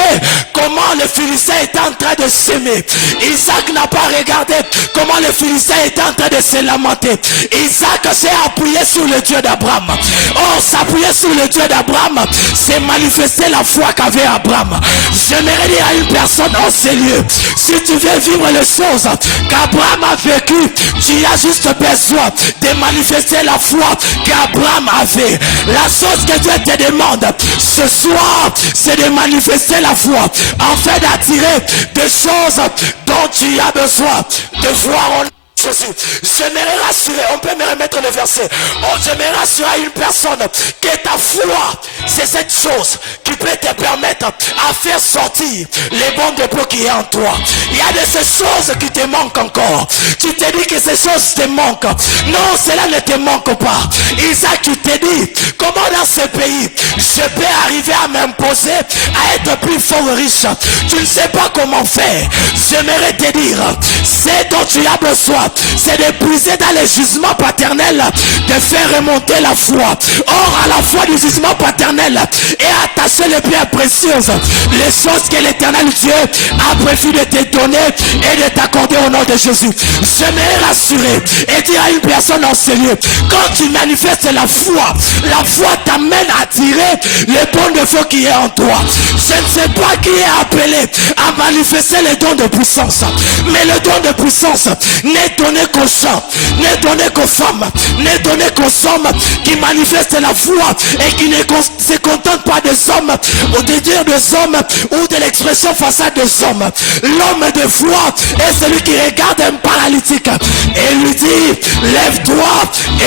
comment le Philistin était en train de s'aimer. Isaac Isaac n'a pas regardé comment les Philistins étaient en train de se lamenter. Isaac s'est appuyé sur le Dieu d'Abraham. Oh, s'appuyer sur le Dieu d'Abraham, c'est manifester la foi qu'avait Abraham. J'aimerais dire à une personne en ces lieux, si tu veux vivre les choses qu'Abraham a vécues, tu as juste besoin de manifester la foi qu'Abraham avait. La chose que Dieu te demande ce soir, c'est de manifester la foi afin d'attirer des choses dont tu as besoin de voir en Jésus. J'aimerais rassurer, on peut me remettre le verset. Oh, j'aimerais rassurer à une personne que ta foi, c'est cette chose qui peut te permettre à faire sortir les bons dépôts qui est en toi. Il y a de ces choses qui te manquent encore. Tu te dis que ces choses te manquent. Non, cela ne te manque pas. Isaac, tu te dis, comment dans ce pays, je peux arriver à m'imposer, à être plus fort et riche. Tu ne sais pas comment faire. J'aimerais te dire, c'est dont tu as besoin, c'est de puiser dans les jugements paternels, de faire remonter la foi. Or, à la foi du jugement paternel et attacher les pierres précieuses, les choses que l'Éternel Dieu a prévu de te donner et de t'accorder au nom de Jésus. J'aimerais rassurer et dire à une personne en ce lieu, quand tu manifestes la foi t'amène à tirer les bons défauts qui est en toi. Je ne sais pas qui est appelé à manifester les dons de puissance, mais le don de puissance n'est donné qu'aux gens, n'est donné qu'aux femmes, n'est donné qu'aux hommes qui manifestent la foi et qui ne se contentent pas des hommes ou de dire des hommes ou de l'expression façade des hommes. L'homme de foi est celui qui regarde un paralytique et lui dit, lève-toi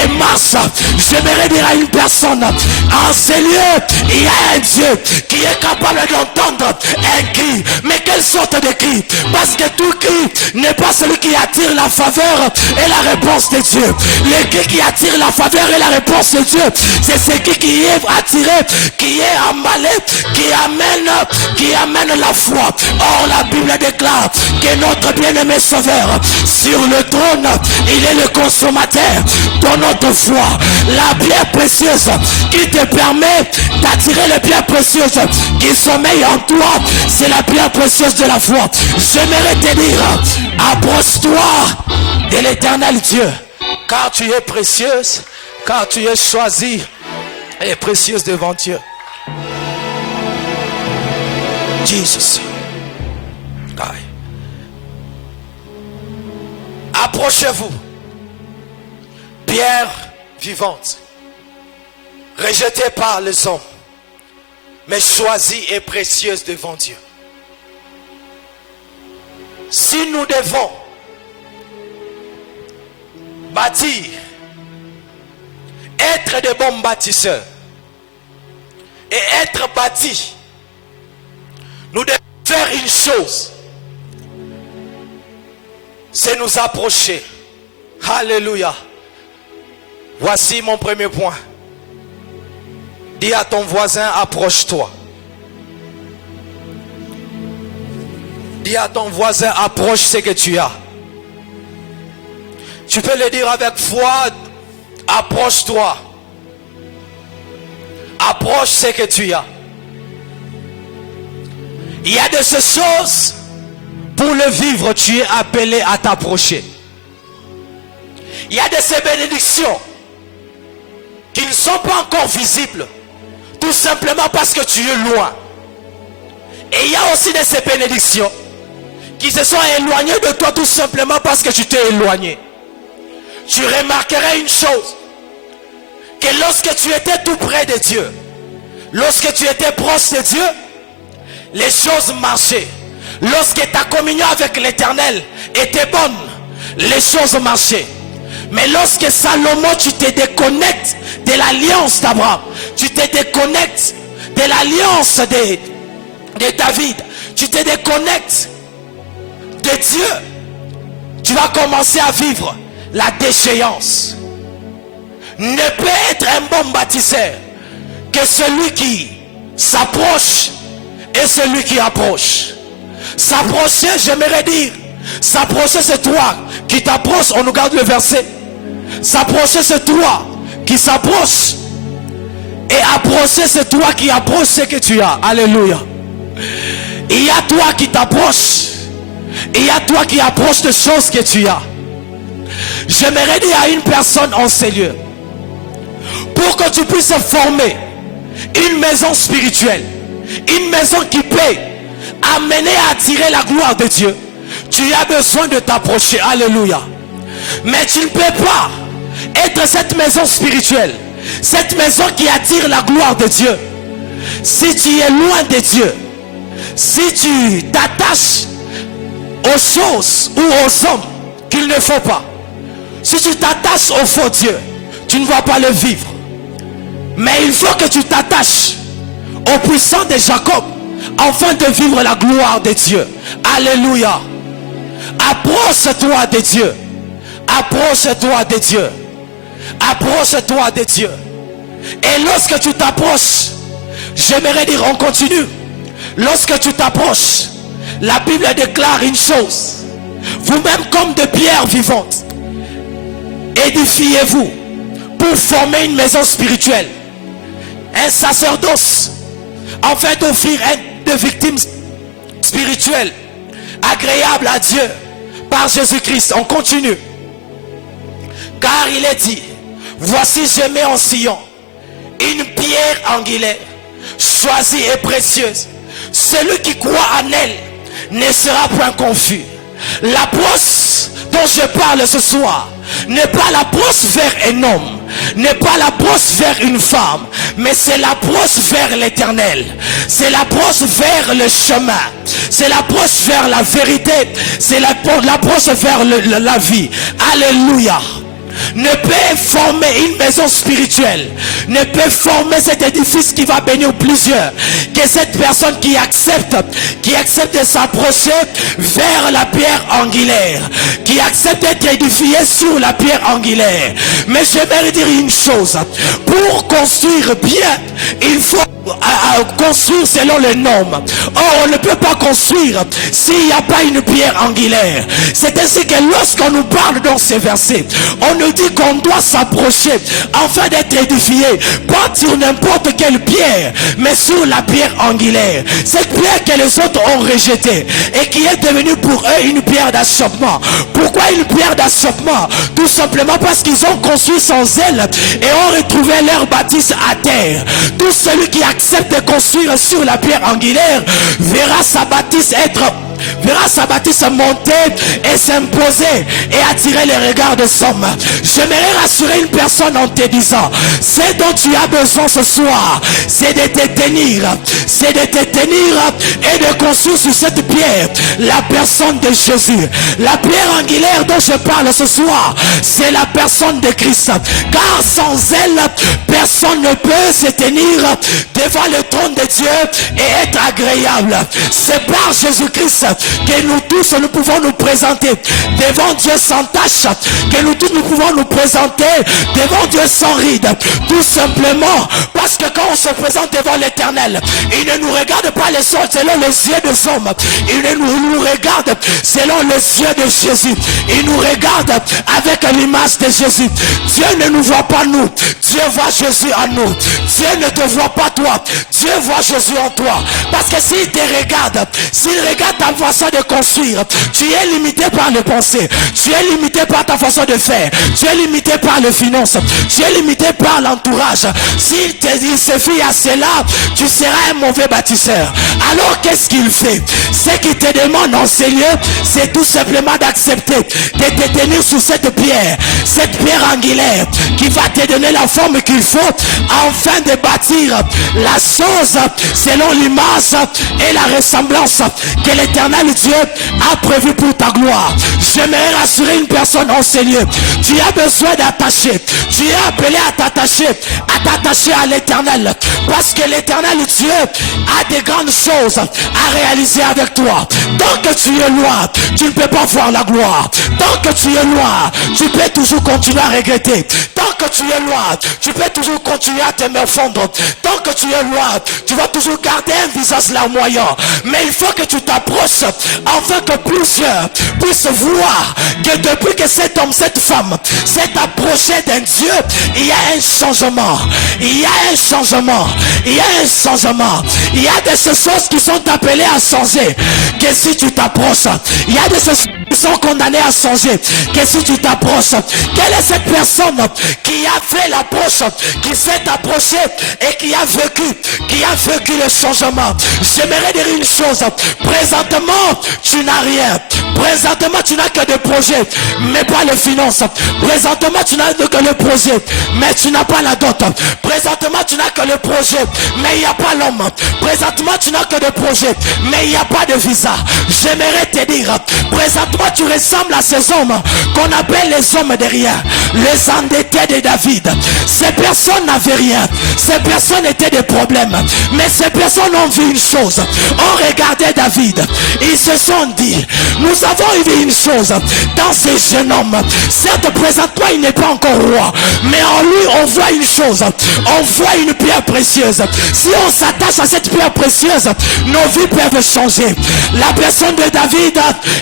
et marche. J'aimerais dire à une personne, en ces lieux, il y a un Dieu qui est capable d'entendre un cri. Mais quelle sorte de cri? Parce que tout cri n'est pas celui qui attire la faveur et la réponse de Dieu. Le cri qui attire la faveur et la réponse de Dieu, c'est ce qui est attiré, qui est emballé, qui amène la foi. Or la Bible déclare que notre bien-aimé Sauveur sur le trône, il est le consommateur de notre foi. La pierre précieuse qui te permet d'attirer les pierres précieuses qui sommeillent en toi, c'est la pierre précieuse de la foi. J'aimerais te dire, approche-toi de l'Éternel Dieu, car tu es précieuse, car tu es choisie et précieuse devant Dieu. Jesus. Approchez-vous, pierre vivante, rejetée par les hommes, mais choisie et précieuse devant Dieu. Si nous devons bâtir, être de bons bâtisseurs et être bâtis, nous devons faire une chose, c'est nous approcher. Alléluia. Voici mon premier point. Dis à ton voisin, approche-toi. Dis à ton voisin, approche ce que tu as. Tu peux le dire avec foi, approche-toi. Approche ce que tu as. Il y a de ces choses, pour le vivre, tu es appelé à t'approcher. Il y a de ces bénédictions qui ne sont pas encore visibles, tout simplement parce que tu es loin. Et il y a aussi de ces bénédictions qui se sont éloignées de toi tout simplement parce que tu t'es éloigné. Tu remarquerais une chose, que lorsque tu étais tout près de Dieu, lorsque tu étais proche de Dieu, les choses marchaient. Lorsque ta communion avec l'Éternel était bonne, les choses marchaient. Mais lorsque Salomon, tu te déconnectes de l'alliance d'Abraham, tu te déconnectes de l'alliance de David, tu te déconnectes de Dieu, tu vas commencer à vivre la déchéance. Ne peut être un bon bâtisseur que celui qui s'approche et celui qui approche. S'approcher, j'aimerais dire, s'approcher c'est toi qui t'approche. On nous garde le verset. S'approcher c'est toi qui s'approche, et approcher c'est toi qui approches ce que tu as. Alléluia. Il y a toi qui t'approches Il y a toi qui approche de choses que tu as. J'aimerais dire à une personne en ces lieux, pour que tu puisses former une maison spirituelle, une maison qui peut amener à attirer la gloire de Dieu, tu as besoin de t'approcher. Alléluia. Mais tu ne peux pas être cette maison spirituelle, cette maison qui attire la gloire de Dieu, si tu es loin de Dieu, si tu t'attaches aux choses ou aux hommes qu'il ne faut pas, si tu t'attaches au faux Dieu, tu ne vas pas le vivre. Mais il faut que tu t'attaches au puissant de Jacob afin de vivre la gloire de Dieu. Alléluia. Approche-toi de Dieu. Approche-toi de Dieu. Approche-toi de Dieu. Et lorsque tu t'approches, j'aimerais dire, on continue. Lorsque tu t'approches, la Bible déclare une chose. Vous-même comme de pierres vivantes, édifiez-vous pour former une maison spirituelle, un sacerdoce, afin d'offrir des victimes spirituelles agréables à Dieu par Jésus-Christ. On continue. Car il est dit, voici je mets en Sion une pierre angulaire, choisie et précieuse. Celui qui croit en elle ne sera point confus. L'approche dont je parle ce soir n'est pas l'approche vers un homme, n'est pas l'approche vers une femme, mais c'est l'approche vers l'éternel. C'est l'approche vers le chemin. C'est l'approche vers la vérité. C'est l'approche vers la vie. Alléluia. Ne peut former une maison spirituelle, ne peut former cet édifice qui va bénir plusieurs, que cette personne qui accepte de s'approcher vers la pierre angulaire, qui accepte d'être édifié sur la pierre angulaire. Mais j'aimerais dire une chose, pour construire bien, il faut construire selon les normes. Or, on ne peut pas construire s'il n'y a pas une pierre angulaire. C'est ainsi que lorsqu'on nous parle dans ces versets, on nous dit qu'on doit s'approcher afin d'être édifié, pas sur n'importe quelle pierre, mais sur la pierre angulaire. Cette pierre que les autres ont rejetée et qui est devenue pour eux une pierre d'achoppement. Pourquoi une pierre d'achoppement? Tout simplement parce qu'ils ont construit sans elle et ont retrouvé leur bâtisse à terre. Tout celui qui accepte de construire sur la pierre angulaire verra sa bâtisse monter et s'imposer et attirer les regards des hommes. J'aimerais rassurer une personne en te disant, ce dont tu as besoin ce soir, c'est de te tenir, et de construire sur cette pierre la personne de Jésus. La pierre angulaire dont je parle ce soir, c'est la personne de Christ, car sans elle personne ne peut se tenir devant le trône de Dieu et être agréable. C'est par Jésus-Christ que nous tous nous pouvons nous présenter devant Dieu sans tache, que nous tous nous pouvons nous présenter devant Dieu sans ride, tout simplement parce que quand on se présente devant l'Éternel, il ne nous regarde pas selon les yeux des hommes, il nous regarde selon les yeux de Jésus, il nous regarde avec l'image de Jésus. Dieu ne nous voit pas nous, Dieu voit Jésus en nous. Dieu ne te voit pas toi, Dieu voit Jésus en toi. Parce que s'il te regarde, s'il regarde ta façon de construire, tu es limité par les pensées, tu es limité par ta façon de faire, tu es limité par les finances, tu es limité par l'entourage. S'il se fie à cela, tu seras un mauvais bâtisseur. Alors qu'est-ce qu'il fait? Ce qu'il te demande en ces lieux, c'est tout simplement d'accepter de te tenir sur cette pierre angulaire qui va te donner la forme qu'il faut afin de bâtir la chose selon l'image et la ressemblance que l'Éternel Dieu a prévu pour ta gloire. J'aimerais rassurer une personne en ces lieux. Tu as besoin d'attacher, tu es appelé à t'attacher à l'Éternel, parce que l'Éternel Dieu a des grandes choses à réaliser avec toi. Tant que tu es loin, tu ne peux pas voir la gloire. Tant que tu es loin, tu peux toujours continuer à regretter. Tant que tu es loin, tu peux toujours continuer à te morfondre. Tant que tu es loin, tu vas toujours garder un visage larmoyant. Mais il faut que tu t'approches afin que plusieurs puissent voir que depuis que cet homme, cette femme s'est approché d'un Dieu, il y a un changement. Il y a un changement. Il y a un changement. Il y a des choses qui sont appelées à changer. Que si tu t'approches, il y a des choses qui sont condamnées à changer. Que si tu t'approches, quelle est cette personne qui a fait l'approche, qui s'est approchée et qui a vécu le changement? J'aimerais dire une chose. Présentement, tu n'as rien. Présentement, tu n'as que des projets, mais pas les finances. Présentement, tu n'as que le projet, mais tu n'as pas la dot. Présentement, tu n'as que le projet, mais il n'y a pas l'homme. Présentement, tu n'as que des projets, mais il n'y a pas de visa. J'aimerais te dire, présentement, tu ressembles à ces hommes qu'on appelle les hommes de rien, les endettés de David. Ces personnes n'avaient rien. Ces personnes étaient des problèmes, mais ces personnes ont vu une chose. On regardait David. Ils se sont dit, nous avons vu une chose dans ce jeune homme. Certes, présentement, il n'est pas encore roi, mais en lui, on voit une chose. On voit une pierre précieuse. Si on s'attache à cette pierre précieuse, nos vies peuvent changer. La personne de David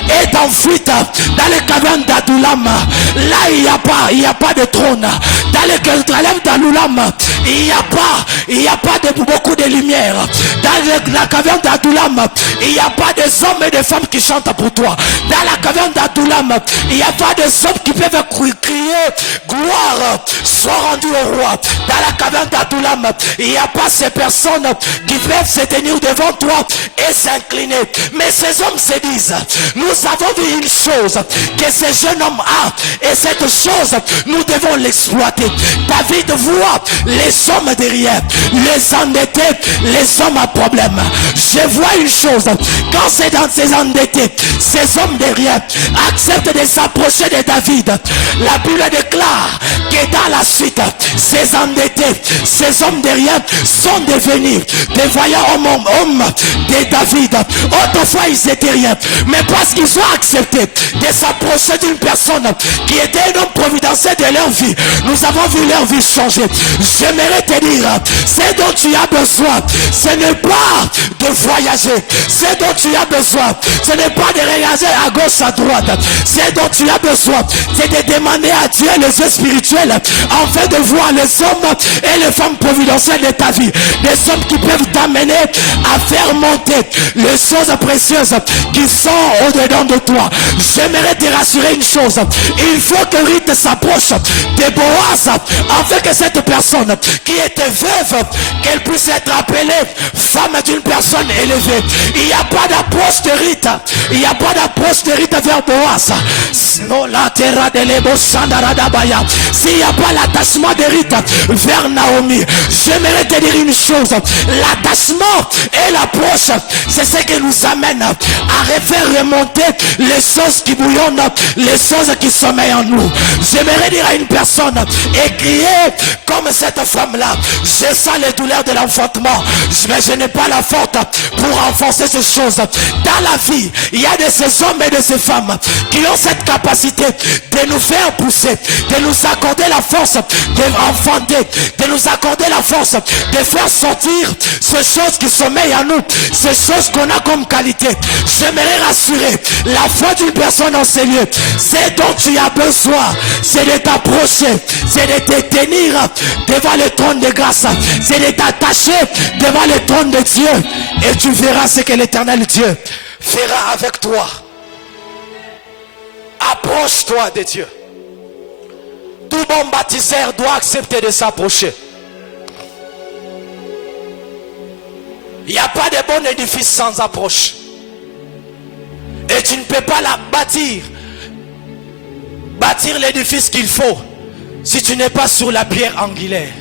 est en fuite dans les cavernes d'Adoulam. Là, il n'y a pas de trône. Dans les cavernes d'Adoulam, il n'y a pas de beaucoup de lumière. Dans la caverne d'Adoulam, il n'y a pas des hommes et des femmes qui chantent pour toi. Dans la caverne d'Adoulam, il n'y a pas des hommes qui peuvent crier gloire soit rendue au roi. Dans la caverne d'Adoulam, il n'y a pas ces personnes qui peuvent se tenir devant toi et s'incliner. Mais ces hommes se disent, nous avons vu une chose que ce jeune homme a, et cette chose, nous devons l'exploiter. David voit les hommes derrière, les endettés, les hommes à problème. Je vois une chose, quand c'est dans ces endettés, ces hommes derrière acceptent de s'approcher de David. La Bible déclare que dans la suite, ces endettés, ces hommes derrière sont devenus des vaillants hommes de David. Autrefois ils étaient rien, mais parce qu'ils ont accepté de s'approcher d'une personne qui était un homme providentiel de leur vie, nous avons vu leur vie changer. J'aimerais te dire, ce dont tu as besoin, ce n'est pas de voyager. Ce dont tu as besoin, ce n'est pas de regarder à gauche, à droite. Ce dont tu as besoin, c'est de demander à Dieu les yeux spirituels afin de voir les hommes et les femmes providentielles de ta vie. Des hommes qui peuvent t'amener à faire monter les choses précieuses qui sont au-dedans de toi. J'aimerais te rassurer une chose. Il faut que Ruth s'approche de Boaz afin que cette personne qui était veuve, qu'elle puisse être appelée femme d'une personne élevée. Il n'y a pas d'approche de Ruth. Il n'y a pas d'approche de Ruth vers Boaz. Non, la terre de l'Ebo Sandaradabaya. S'il n'y a pas l'attachement de Ruth vers Naomi, j'aimerais te dire une chose. L'attachement et l'approche, c'est ce qui nous amène à faire remonter les choses qui bouillonnent, les choses qui sommeillent en nous. J'aimerais dire à une personne et crier comme cette femme-là. Je sens les douleurs de l'enfantement, mais je n'ai pas la force pour renforcer ces choses. Dans la vie, il y a de ces hommes et de ces femmes qui ont cette capacité de nous faire pousser, de nous accorder la force d'enfanter, de nous accorder la force de faire sortir ces choses qui sommeillent en nous, ces choses qu'on a comme qualité. J'aimerais rassurer la foi d'une personne en ces lieux. C'est dont tu as besoin, c'est de t'approcher, c'est de te tenir devant le trône de grâce, c'est de t'attacher devant le trône de Dieu, et tu verras ce que l'Éternel Dieu fera avec toi. Approche-toi de Dieu. Tout bon baptiseur doit accepter de s'approcher. Il n'y a pas de bon édifice sans approche. Et tu ne peux pas la bâtir l'édifice qu'il faut si tu n'es pas sur la pierre angulaire.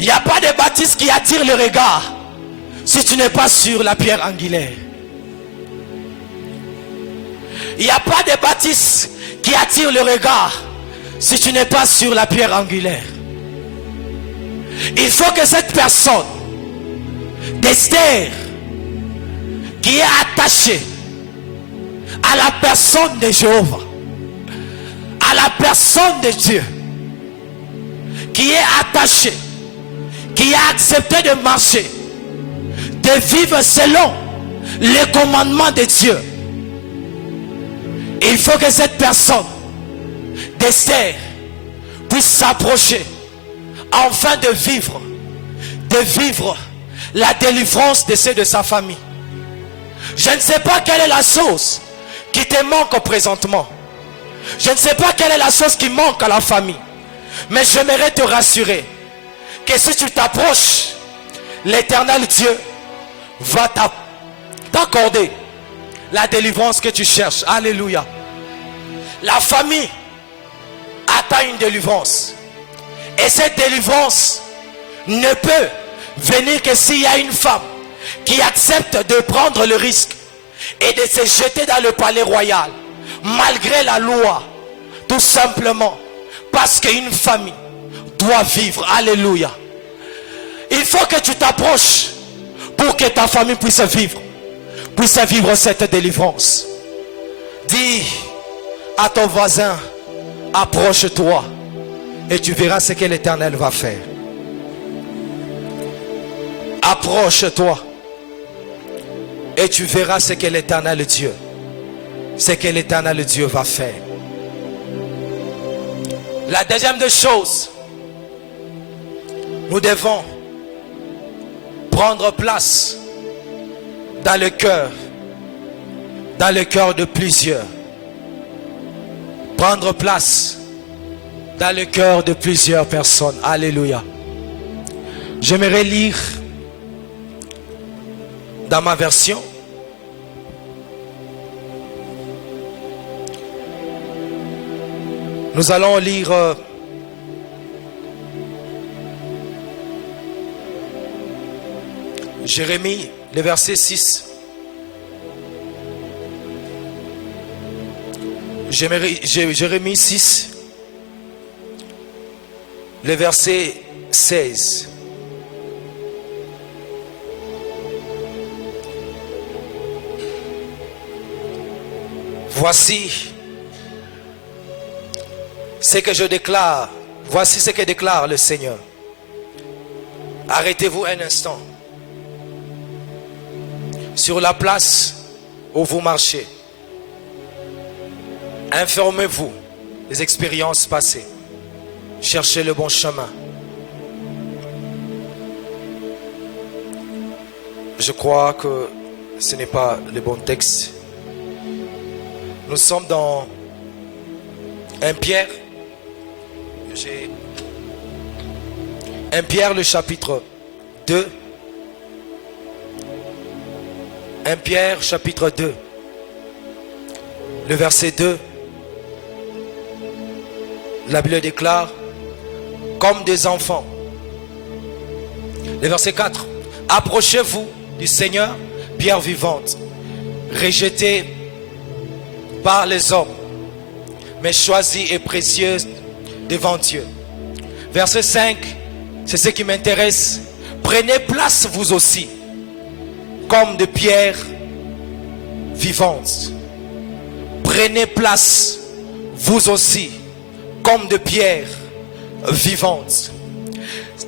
Il n'y a pas de bâtisse qui attire le regard si tu n'es pas sur la pierre angulaire. Il n'y a pas de bâtisse qui attire le regard si tu n'es pas sur la pierre angulaire. Il faut que cette personne d'Esther qui est attachée à la personne de Jéhovah, à la personne de Dieu, qui est attaché, qui a accepté de marcher, de vivre selon les commandements de Dieu. Il faut que cette personne d'Esther puisse s'approcher afin de vivre la délivrance de ceux de sa famille. Je ne sais pas quelle est la chose qui te manque présentement. Je ne sais pas quelle est la chose qui manque à la famille. Mais j'aimerais te rassurer que si tu t'approches, l'Éternel Dieu va t'accorder la délivrance que tu cherches. Alléluia. La famille attend une délivrance. Et cette délivrance ne peut venir que s'il y a une femme qui accepte de prendre le risque et de se jeter dans le palais royal malgré la loi, tout simplement parce qu'une famille doit vivre. Alléluia. Il faut que tu t'approches pour que ta famille puisse vivre cette délivrance. Dis à ton voisin, approche-toi et tu verras ce que l'Éternel va faire. Approche-toi et tu verras ce que l'Éternel Dieu va faire. La deuxième des choses, nous devons prendre place dans le cœur de plusieurs. Prendre place dans le cœur de plusieurs personnes. Alléluia. J'aimerais lire dans ma version nous allons lire Jérémie, le verset 6. Jérémie 6, le verset 16. Voici ce que je déclare. Voici ce que déclare le Seigneur. Arrêtez-vous un instant sur la place où vous marchez. Informez-vous des expériences passées. Cherchez le bon chemin. Je crois que ce n'est pas le bon texte. Nous sommes dans 1 Pierre. 1 Pierre le chapitre 2. 1 Pierre chapitre 2. Le verset 2. La Bible déclare, comme des enfants. Le verset 4. Approchez-vous du Seigneur, pierre vivante, rejetée par les hommes, mais choisie et précieuse devant Dieu. Verset 5. C'est ce qui m'intéresse. Prenez place vous aussi, comme de pierres vivantes. Prenez place vous aussi, comme de pierres vivantes.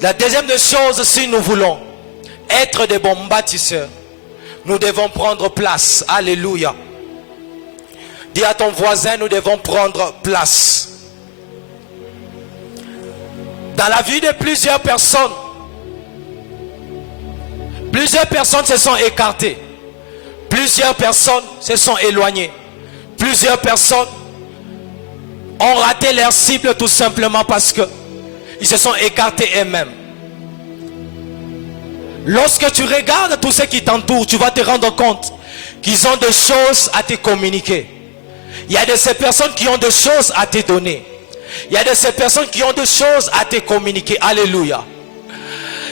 La deuxième des choses, si nous voulons être des bons bâtisseurs, nous devons prendre place. Alléluia. Dis à ton voisin, nous devons prendre place. Dans la vie de plusieurs personnes se sont écartées. Plusieurs personnes se sont éloignées. Plusieurs personnes ont raté leur cible tout simplement parce que ils se sont écartés eux-mêmes. Lorsque tu regardes tout ce qui t'entoure, tu vas te rendre compte qu'ils ont des choses à te communiquer. Il y a de ces personnes qui ont des choses à te donner. Il y a de ces personnes qui ont des choses à te communiquer. Alléluia.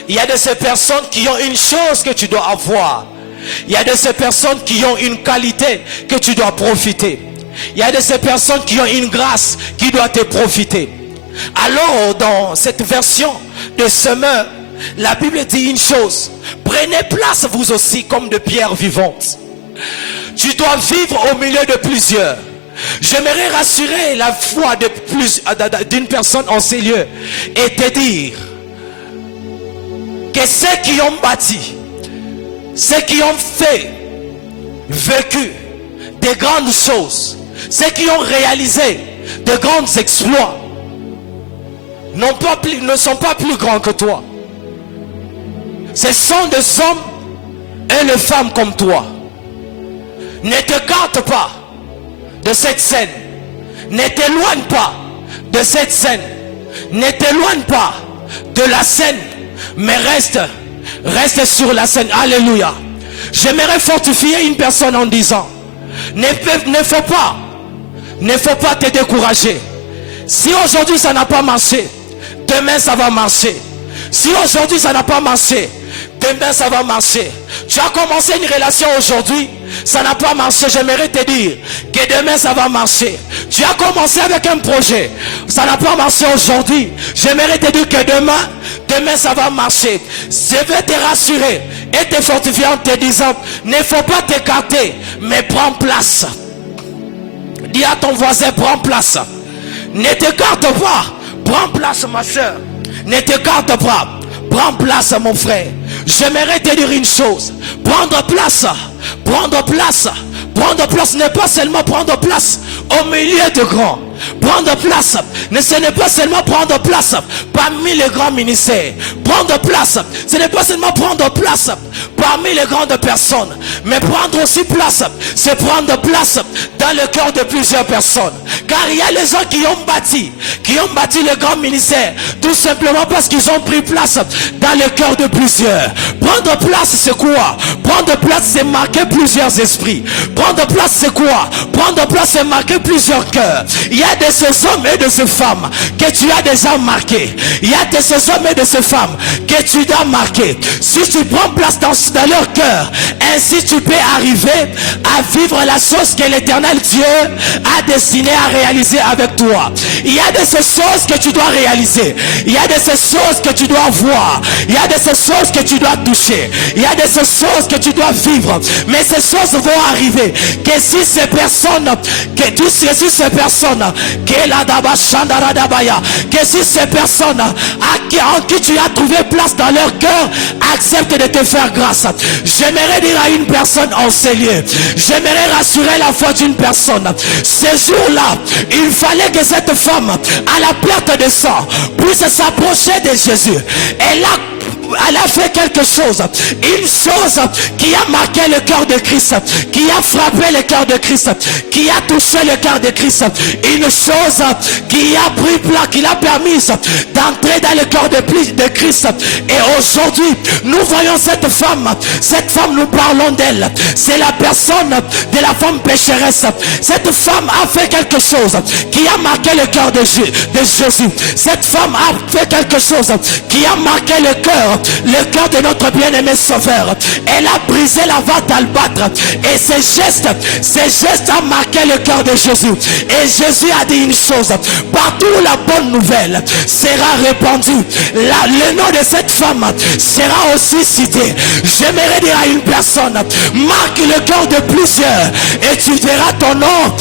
Il y a de ces personnes qui ont une chose que tu dois avoir. Il y a de ces personnes qui ont une qualité que tu dois profiter. Il y a de ces personnes qui ont une grâce qui doit te profiter. Alors dans cette version de semeur, la Bible dit une chose. Prenez place vous aussi comme de pierres vivantes. Tu dois vivre au milieu de plusieurs. J'aimerais rassurer la foi d'une personne en ces lieux et te dire que ceux qui ont bâti, ceux qui ont vécu de grandes choses, ceux qui ont réalisé de grands exploits, ne sont pas plus grands que toi. Ce sont des hommes et des femmes comme toi. Ne t'écarte pas de cette scène. Ne t'éloigne pas de cette scène. Ne t'éloigne pas de la scène, mais reste sur la scène. Alléluia. J'aimerais fortifier une personne en disant, ne faut pas te décourager. Si aujourd'hui ça n'a pas marché, demain ça va marcher. Si aujourd'hui ça n'a pas marché, demain ça va marcher. Tu as commencé une relation aujourd'hui, ça n'a pas marché. J'aimerais te dire que demain ça va marcher. Tu as commencé avec un projet, ça n'a pas marché aujourd'hui. J'aimerais te dire que demain ça va marcher. Je vais te rassurer et te fortifier en te disant, ne faut pas t'écarter, mais prends place. Dis à ton voisin, prends place. Ne t'écarte pas, prends place ma soeur. Ne t'écarte pas, prends place mon frère. J'aimerais te dire une chose. Prendre place n'est pas seulement prendre place au milieu de grands. Prendre place, ce n'est pas seulement prendre place parmi les grands ministères. Prendre place, ce n'est pas seulement prendre place parmi les grandes personnes, mais prendre aussi place, c'est prendre place dans le cœur de plusieurs personnes. Car il y a les gens qui ont bâti le grand ministère, tout simplement parce qu'ils ont pris place dans le cœur de plusieurs. Prendre place, c'est quoi? Prendre place, c'est marquer plusieurs esprits. Prendre place, c'est quoi? Prendre place, c'est marquer plusieurs cœurs. Il y a de ces hommes et de ces femmes que tu as déjà marqué. Il y a de ces hommes et de ces femmes que tu dois marquer. Si tu prends place dans leur cœur, ainsi tu peux arriver à vivre la chose que l'Éternel Dieu a destiné à réaliser avec toi. Il y a de ces choses que tu dois réaliser. Il y a de ces choses que tu dois voir. Il y a de ces choses que tu dois toucher. Il y a de ces choses que tu dois vivre. Mais ces choses vont arriver que si ces personnes, que si ces personnes en qui tu as trouvé place dans leur cœur acceptent de te faire grâce. J'aimerais dire à une personne en ces lieux, j'aimerais rassurer la foi d'une personne. Ce jour-là, il fallait que cette femme à la perte de sang puisse s'approcher de Jésus. Elle a fait quelque chose, une chose qui a marqué le cœur de Christ, qui a frappé le cœur de Christ, qui a touché le cœur de Christ, une chose qui a pris place, qui l'a permis d'entrer dans le cœur de Christ. Et aujourd'hui, nous voyons cette femme, nous parlons d'elle, c'est la personne de la femme pécheresse. Cette femme a fait quelque chose qui a marqué le cœur de Jésus. Cette femme a fait quelque chose qui a marqué le cœur de notre bien-aimé Sauveur. Elle a brisé la vente d'albâtre et ces gestes a marqué le cœur de Jésus. Et Jésus a dit une chose, partout la bonne nouvelle sera répandue, le nom de cette femme sera aussi cité. J'aimerais dire à une personne, marque le cœur de plusieurs et tu verras ton nom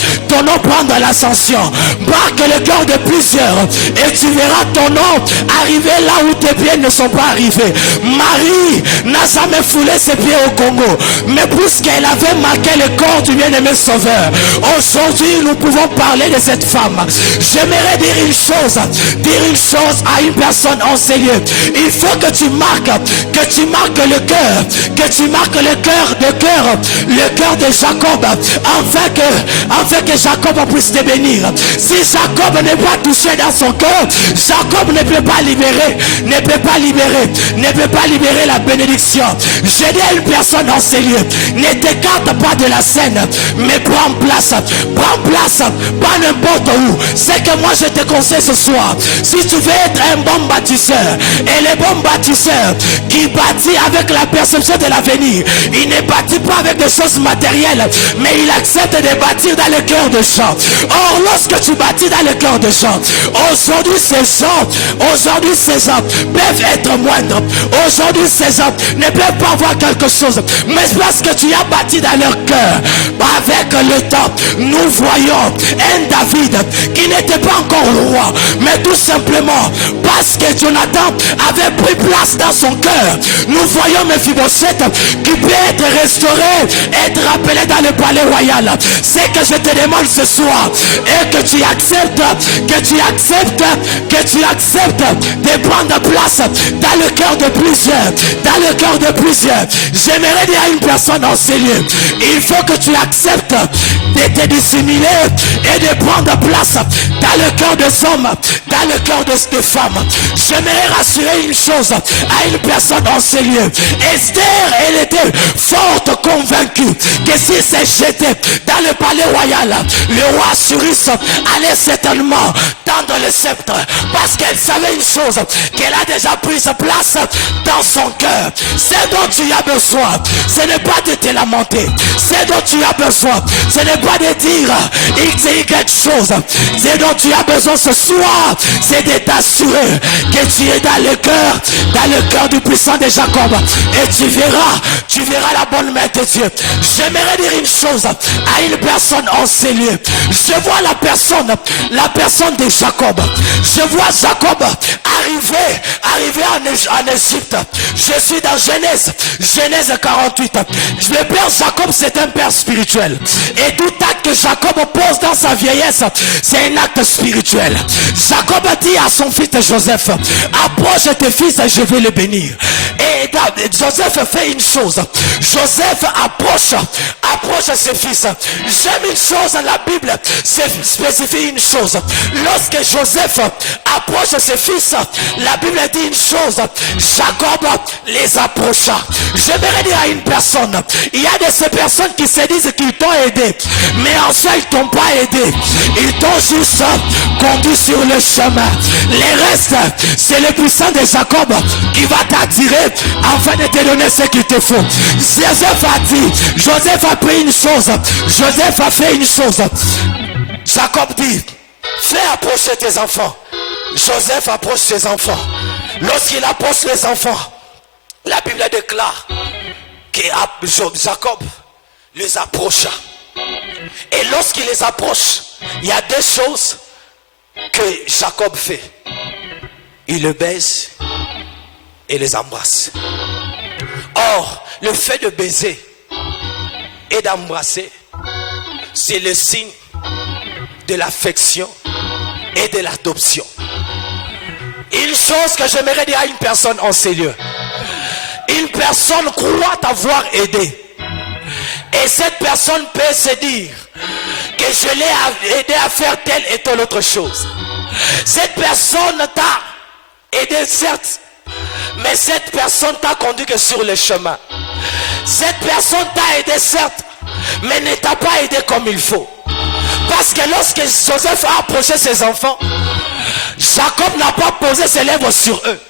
prendre l'ascension. Marque le cœur de plusieurs et tu verras ton nom arriver là où tes pieds ne sont pas arrivés. Marie n'a jamais foulé ses pieds au Congo, mais puisqu'elle avait marqué le corps du bien-aimé Sauveur, aujourd'hui nous pouvons parler de cette femme. J'aimerais dire une chose à une personne en ces lieux. Il faut que tu marques le cœur de Jacob, afin que Jacob puisse te bénir. Si Jacob n'est pas touché dans son cœur, Jacob ne peut pas libérer la bénédiction. J'ai dit à une personne en ces lieux, ne t'écarte pas de la scène, mais prends place, pas n'importe où. C'est que moi je te conseille ce soir, si tu veux être un bon bâtisseur, et les bons bâtisseurs qui bâtit avec la perception de l'avenir, il ne bâtit pas avec des choses matérielles, mais il accepte de bâtir dans le cœur de gens. Or lorsque tu bâtis dans le cœur de gens, aujourd'hui ces gens peuvent être moindres. Aujourd'hui ces gens ne peuvent pas avoir quelque chose, mais parce que tu as bâti dans leur cœur, avec le temps, nous voyons un David qui n'était pas encore roi, mais tout simplement parce que Jonathan avait pris place dans son cœur. Nous voyons Mephibosheth qui peut être restauré, être rappelé dans le palais royal. C'est que je te demande ce soir, et que tu acceptes de prendre place dans le cœur de plusieurs, J'aimerais dire à une personne en ces lieux, il faut que tu acceptes de te dissimuler et de prendre place dans le cœur des hommes, dans le cœur des femmes. J'aimerais rassurer une chose à une personne en ces lieux. Esther, elle était forte convaincue que si c'est jeté dans le palais royal, le roi Cyrus allait certainement tendre le sceptre, parce qu'elle savait une chose, qu'elle a déjà pris sa place dans son cœur. C'est dont tu as besoin, ce n'est pas de te lamenter. C'est dont tu as besoin, ce n'est pas de dire X et Y chose. C'est dont tu as besoin ce soir, c'est de t'assurer que tu es dans le cœur du puissant de Jacob, et tu verras la bonne main de Dieu. J'aimerais dire une chose à une personne en ces lieux. Je vois la personne de Jacob. Je vois Jacob arriver en Égypte. Je suis dans Genèse 48. Le père Jacob, c'est un père spirituel, et tout acte que Jacob pose dans sa vieillesse, c'est un acte spirituel. Jacob a dit à son fils Joseph, approche tes fils et je vais les bénir. Et Joseph fait une chose. Joseph approche ses fils. J'aime une chose, la Bible spécifie une chose. Lorsque Joseph approche ses fils, la Bible dit une chose, Jacob les approcha. J'aimerais dire à une personne, il y a de ces personnes qui se disent qu'ils t'ont aidé, mais en soi ils t'ont pas aidé, ils t'ont juste conduit sur le chemin. Les restes, c'est le puissant de Jacob qui va t'attirer afin de te donner ce qu'il te faut. Joseph a pris une chose, Joseph a fait une chose. Jacob dit, fais approcher tes enfants. Joseph approche ses enfants. Lorsqu'il approche les enfants, la Bible déclare que Jacob les approcha. Et lorsqu'il les approche, il y a deux choses que Jacob fait. Il le baise et les embrasse. Or, le fait de baiser et d'embrasser, c'est le signe de l'affection et de l'adoption. Une chose que j'aimerais dire à une personne en ces lieux, une personne croit t'avoir aidé, et cette personne peut se dire que je l'ai aidé à faire telle et telle autre chose. Cette personne t'a aidé certes, mais cette personne t'a conduit que sur le chemin. Cette personne t'a aidé certes, mais ne t'a pas aidé comme il faut. Parce que lorsque Joseph a approché ses enfants, Jacob n'a pas posé ses lèvres sur eux.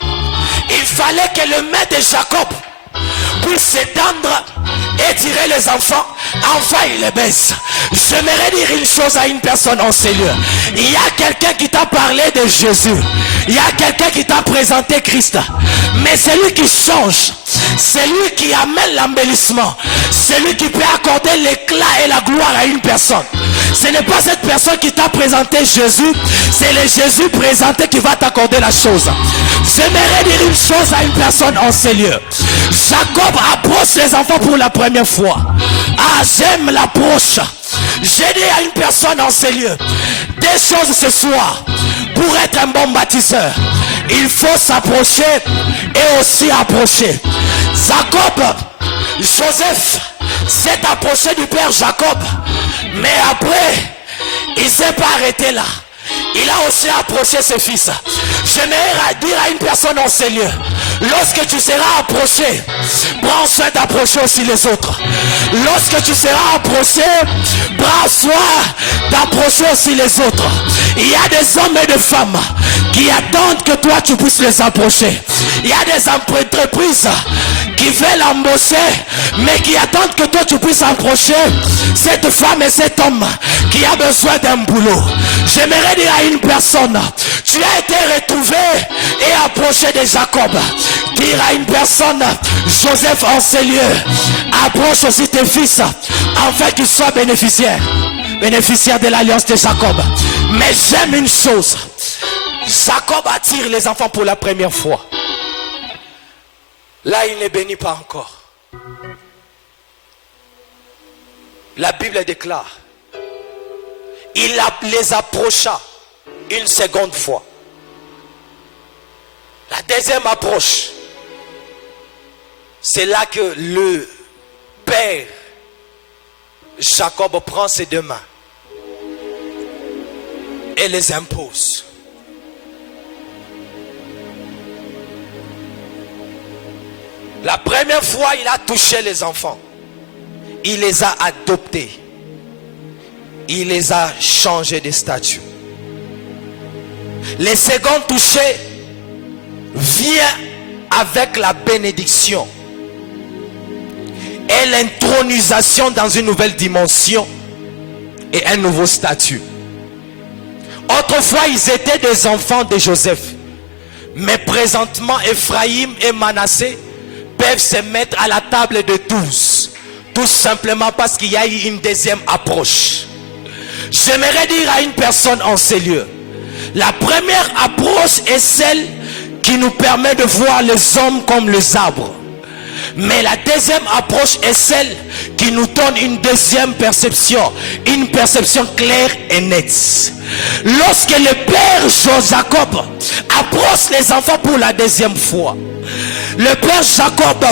Il fallait que le main de Jacob puisse s'étendre et tirer les enfants. Enfin il les baisse. J'aimerais dire une chose à une personne en ces lieux. Il y a quelqu'un qui t'a parlé de Jésus. Il y a quelqu'un qui t'a présenté Christ. Mais c'est lui qui change. C'est lui qui amène l'embellissement. C'est lui qui peut accorder l'éclat et la gloire à une personne. Ce n'est pas cette personne qui t'a présenté Jésus. C'est le Jésus présenté qui va t'accorder la chose. J'aimerais dire une chose à une personne en ces lieux. Jacob approche les enfants pour la première fois. Ah, j'aime l'approche. J'ai dit à une personne en ces lieux, des choses ce soir. Pour être un bon bâtisseur, il faut s'approcher et aussi approcher. Joseph s'est approché du père Jacob, mais après, il ne s'est pas arrêté là. Il a aussi approché ses fils. J'aimerais dire à une personne en ces lieux, lorsque tu seras approché, prends soin d'approcher aussi les autres. Lorsque tu seras approché, prends soin d'approcher aussi les autres. Il y a des hommes et des femmes qui attendent que toi tu puisses les approcher. Il y a des entreprises qui veulent embaucher, mais qui attendent que toi tu puisses approcher cette femme et cet homme qui a besoin d'un boulot. J'aimerais dire à une personne, tu as été retrouvé et approché de Jacob. Dire à une personne, Joseph en ces lieux, approche aussi tes fils afin qu'il soit bénéficiaire de l'alliance de Jacob. Mais j'aime une chose. Jacob attire les enfants pour la première fois. Là, il ne bénit pas encore. La Bible déclare, il les approcha une seconde fois. La deuxième approche, c'est là que le père Jacob prend ses deux mains et les impose. La première fois, il a touché les enfants. Il les a adoptés. Il les a changés de statut. Le second touché vient avec la bénédiction et l'intronisation dans une nouvelle dimension et un nouveau statut. Autrefois, ils étaient des enfants de Joseph. Mais présentement, Ephraïm et Manassé peuvent se mettre à la table de tous. Tout simplement parce qu'il y a eu une deuxième approche. J'aimerais dire à une personne en ces lieux, la première approche est celle qui nous permet de voir les hommes comme les arbres. Mais la deuxième approche est celle qui nous donne une deuxième perception. Une perception claire et nette. Lorsque le père Jacob approche les enfants pour la deuxième fois, le père Jacob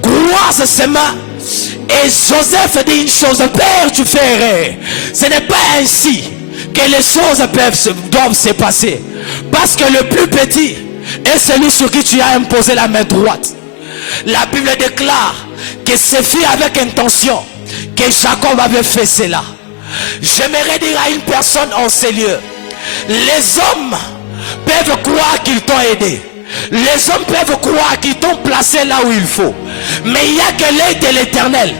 croise ses mains. Et Joseph dit une chose: Père, tu fais erreur. Ce n'est pas ainsi que les choses doivent se passer. Parce que le plus petit est celui sur qui tu as imposé la main droite. La Bible déclare que c'est fait avec intention que Jacob avait fait cela. J'aimerais dire à une personne en ces lieux, les hommes peuvent croire qu'ils t'ont aidé. Les hommes peuvent croire qu'ils t'ont placé là où il faut. Mais il n'y a que l'œil de l'Éternel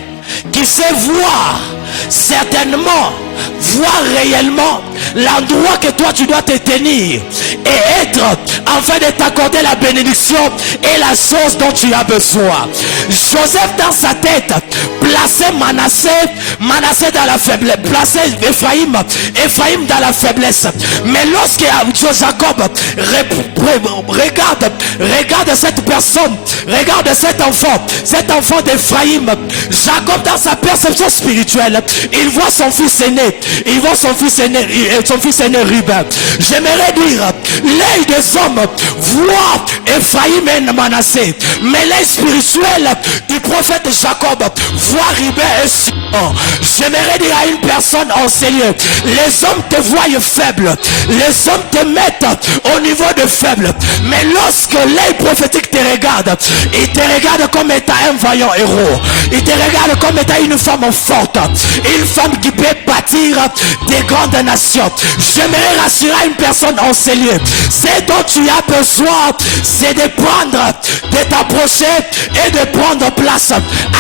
qui sait voir, certainement, voir réellement l'endroit que toi tu dois te tenir et être afin de t'accorder la bénédiction et la chose dont tu as besoin. Joseph dans sa tête plaçait Manassé dans la faiblesse, plaçait Ephraïm dans la faiblesse. Mais lorsque Jacob regarde cette personne, regarde cet enfant d'Ephraïm, Jacob dans sa perception spirituelle, il voit son fils aîné, son fils aîné Ruben. J'aimerais dire, l'œil des hommes voit Ephraïm et Manassé, mais l'œil spirituel du prophète Jacob voit Ruben et Simon. J'aimerais dire à une personne en ces lieux, les hommes te voient faible, les hommes te mettent au niveau de faible, mais lorsque l'œil prophétique te regarde, il te regarde comme étant un vaillant héros, il te regarde comme étant une femme forte, une femme qui peut bâtir des grandes nations. J'aimerais rassurer une personne en ces lieux, c'est dont tu as besoin, c'est de prendre, de t'approcher et de prendre place.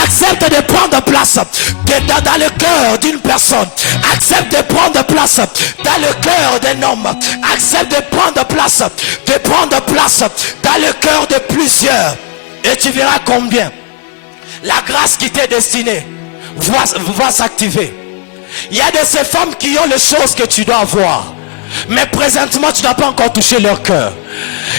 Accepte de prendre place dans le cœur d'une personne. Accepte de prendre place dans le cœur d'un homme. Accepte de prendre place dans le cœur de plusieurs. Et tu verras combien la grâce qui t'est destinée va s'activer. Il y a de ces femmes qui ont les choses que tu dois avoir, mais présentement tu n'as pas encore touché leur cœur.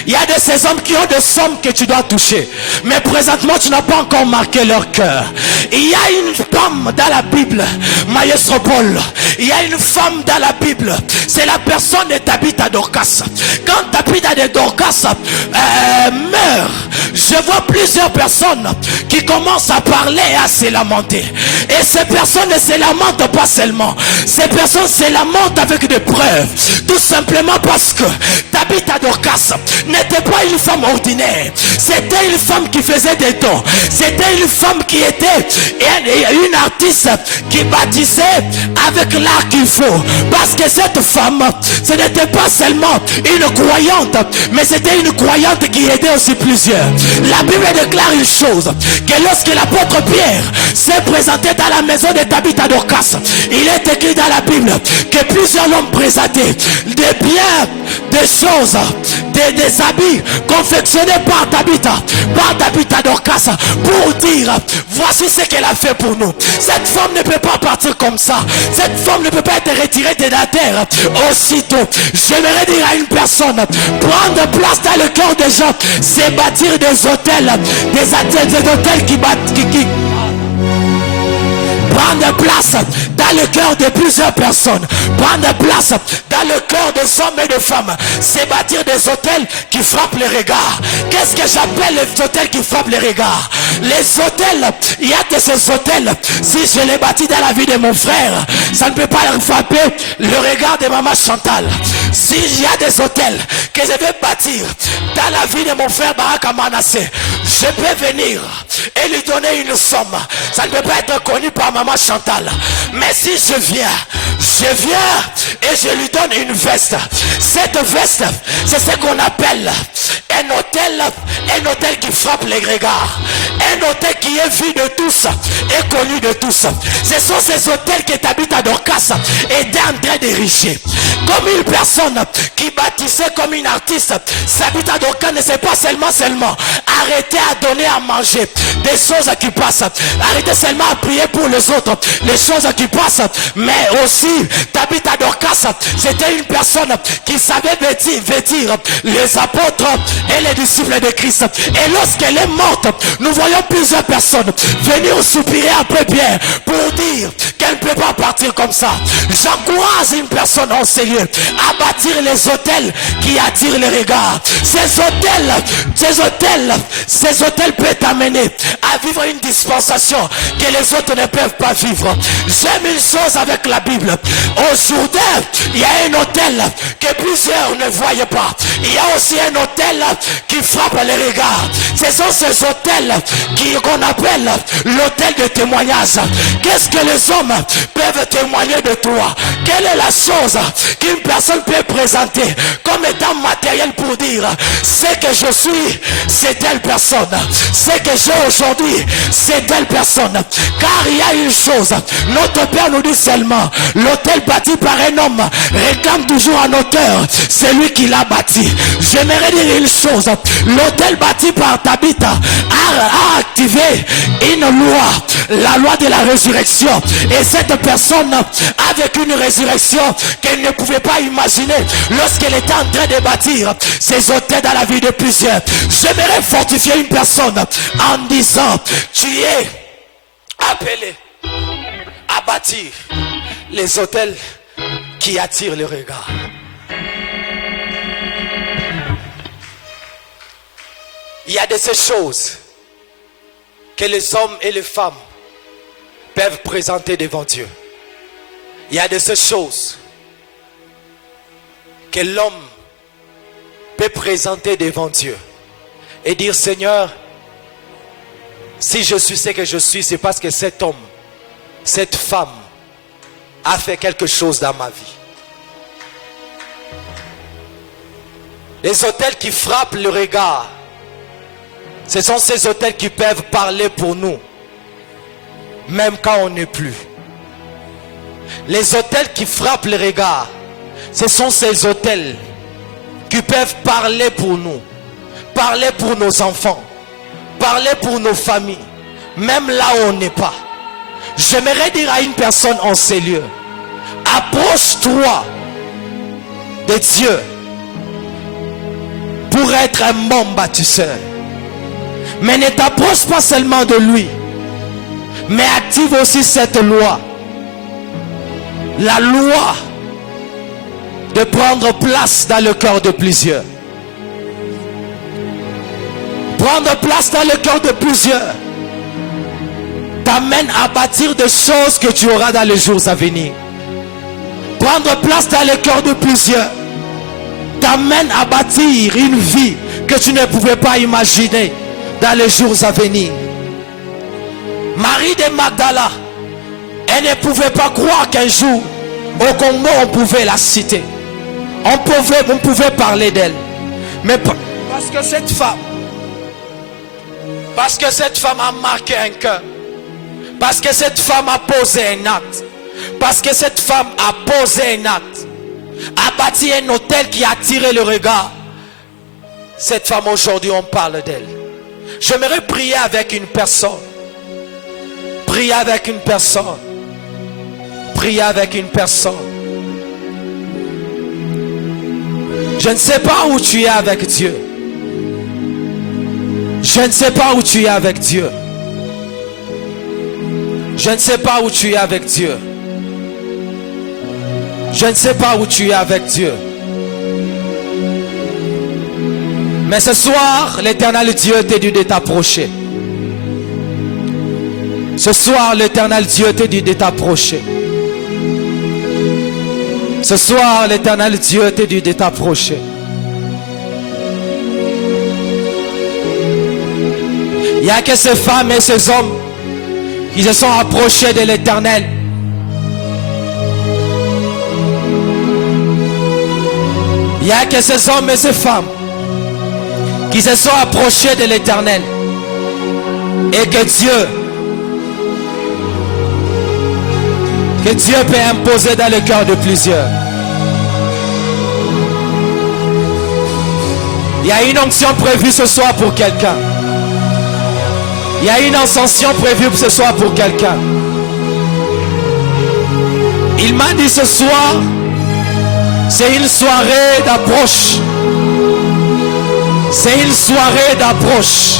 Il y a de ces hommes qui ont des sommes que tu dois toucher, mais présentement tu n'as pas encore marqué leur cœur. Il y a une femme dans la Bible, Maestro Paul. Il y a une femme dans la Bible, c'est la personne de Tabitha Dorcas. Quand Tabitha de Dorcas meurt, je vois plusieurs personnes qui commencent à parler et à se lamenter. Et ces personnes ne se lamentent pas seulement, ces personnes se lamentent avec des preuves. Tout simplement parce que Tabitha Dorcas n'était pas une femme ordinaire. C'était une femme qui faisait des dons. C'était une femme qui était une artiste qui bâtissait avec l'art qu'il faut. Parce que cette femme, ce n'était pas seulement une croyante, mais c'était une croyante qui aidait aussi plusieurs. La Bible déclare une chose, que lorsque l'apôtre Pierre s'est présenté dans la maison de Tabitha Dorcas, il est écrit dans la Bible que plusieurs l'ont présenté des biens, des choses choses, des habits confectionnés par Tabitha Dorcas, pour dire, voici ce qu'elle a fait pour nous. Cette femme ne peut pas partir comme ça. Cette femme ne peut pas être retirée de la terre aussitôt. J'aimerais dire à une personne, prendre place dans le cœur des gens, c'est bâtir des hôtels, des hôtels qui prendre place dans le cœur de plusieurs personnes, prendre place dans le cœur des hommes et des femmes, c'est bâtir des hôtels qui frappent les regards. Qu'est-ce que j'appelle les hôtels qui frappent les regards? Les hôtels, il y a de ces hôtels, si je les bâtis dans la vie de mon frère, ça ne peut pas frapper le regard de maman Chantal. S'il y a des hôtels que je vais bâtir dans la vie de mon frère Baraka Manassé, je peux venir et lui donner une somme. Ça ne peut pas être connu par maman Chantal. Mais si je viens et je lui donne une veste. Cette veste, c'est ce qu'on appelle un hôtel qui frappe les regards. Un hôtel qui est vu de tous et connu de tous. Ce sont ces hôtels que Tabitha Dorcas était en train d'ériger. Comme une personne qui bâtissait comme une artiste, Tabitha Dorcas ne s'est pas seulement arrêter à donner à manger des choses qui passent, arrêter seulement à prier pour les autres, les choses qui passent, mais aussi Tabitha Dorcas, c'était une personne qui savait vêtir les apôtres et les disciples de Christ. Et lorsqu'elle est morte, nous voyons plusieurs personnes venir soupirer après Pierre pour dire qu'elle ne peut pas partir comme ça. J'encourage une personne en ce lieu à bâtir les hôtels qui attirent les regards. Ces hôtels peuvent t'amener à vivre une dispensation que les autres ne peuvent pas vivre. J'aime une chose avec la Bible. Aujourd'hui, il y a un hôtel que plusieurs ne voient pas. Il y a aussi un hôtel qui frappe les regards. Ce sont ces hôtels qu'on appelle l'hôtel de témoignage. Qu'est-ce que les hommes peuvent témoigner de toi? Quelle est la chose qu'une personne peut présenter comme étant matériel pour dire ce que je suis, c'est telle personne. Ce que j'ai aujourd'hui, c'est telle personne. Car il y a une chose, notre Père nous dit seulement, l'hôtel bâti par un homme réclame toujours un auteur, c'est lui qui l'a bâti. J'aimerais dire une chose, l'hôtel bâti par Tabitha a activé une loi, la loi de la résurrection. Et cette personne, avec une résurrection qu'elle ne pouvait pas imaginer lorsqu'elle était en train de bâtir ces hôtels dans la vie de plusieurs. J'aimerais fortifier une personne en disant, tu es appelé à bâtir les hôtels qui attirent le regard. Il y a de ces choses que les hommes et les femmes peuvent présenter devant Dieu. Il y a de ces choses que l'homme peut présenter devant Dieu et dire, Seigneur, si je suis ce que je suis, c'est parce que cet homme, cette femme a fait quelque chose dans ma vie. Les hôtels qui frappent le regard, ce sont ces hôtels qui peuvent parler pour nous, même quand on n'est plus. Les hôtels qui frappent le regard, ce sont ces hôtels qui peuvent parler pour nous, parler pour nos enfants, parler pour nos familles, même là où on n'est pas. J'aimerais dire à une personne en ces lieux, approche-toi de Dieu pour être un bon bâtisseur. Mais ne t'approche pas seulement de lui, mais active aussi cette loi. La loi de prendre place dans le cœur de plusieurs. Prendre place dans le cœur de plusieurs t'amène à bâtir des choses que tu auras dans les jours à venir. Prendre place dans le cœur de plusieurs t'amène à bâtir une vie que tu ne pouvais pas imaginer dans les jours à venir. Marie de Magdala, elle ne pouvait pas croire qu'un jour au Congo on pouvait la citer, on pouvait parler d'elle. Mais parce que cette femme a marqué un cœur, parce que cette femme a posé un acte, parce que cette femme a posé un acte, a bâti un hôtel qui a attiré le regard. Cette femme aujourd'hui, on parle d'elle. J'aimerais prier avec une personne. Prier avec une personne. Prier avec une personne. Je ne sais pas où tu es avec Dieu. Je ne sais pas où tu es avec Dieu. Je ne sais pas où tu es avec Dieu. Je ne sais pas où tu es avec Dieu. Mais ce soir, l'Éternel Dieu te dit de t'approcher. Ce soir, l'Éternel Dieu te dit de t'approcher. Ce soir, l'Éternel Dieu te dit de t'approcher. Il n'y a que ces femmes et ces hommes qui se sont approchés de l'Éternel. Il n'y a que ces hommes et ces femmes qui se sont approchés de l'Éternel. Et que Dieu peut imposer dans le cœur de plusieurs. Il y a une onction prévue ce soir pour quelqu'un. Il y a une ascension prévue ce soir pour quelqu'un. Il m'a dit ce soir, c'est une soirée d'approche. C'est une soirée d'approche.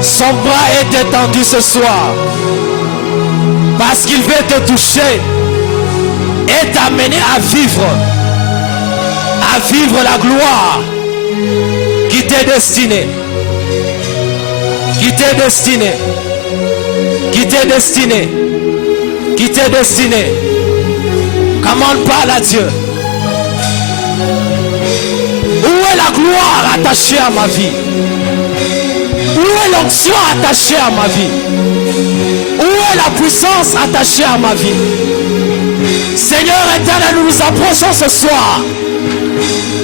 Son bras est étendu ce soir. Parce qu'il veut te toucher et t'amener à vivre la gloire qui t'est destinée. Qui t'est destinée. Qui t'est destinée. Qui t'est destinée. Comment on parle à Dieu? Où est la gloire attachée à ma vie? Où est l'onction attachée à ma vie? Où est la puissance attachée à ma vie? Seigneur éternel, nous nous approchons ce soir.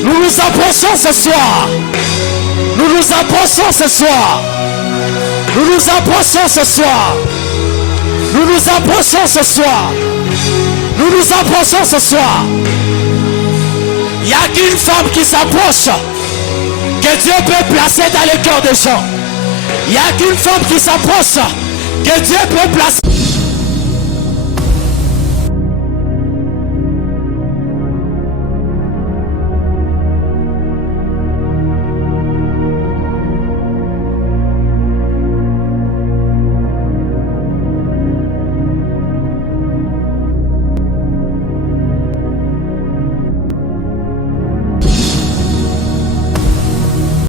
Nous nous approchons ce soir. Nous nous approchons ce soir. Nous nous approchons ce soir. Nous nous approchons ce soir. Nous nous approchons ce soir. Il n'y a qu'une femme qui s'approche que Dieu peut placer dans le cœur des gens. Il n'y a qu'une femme qui s'approche que Dieu peut placer.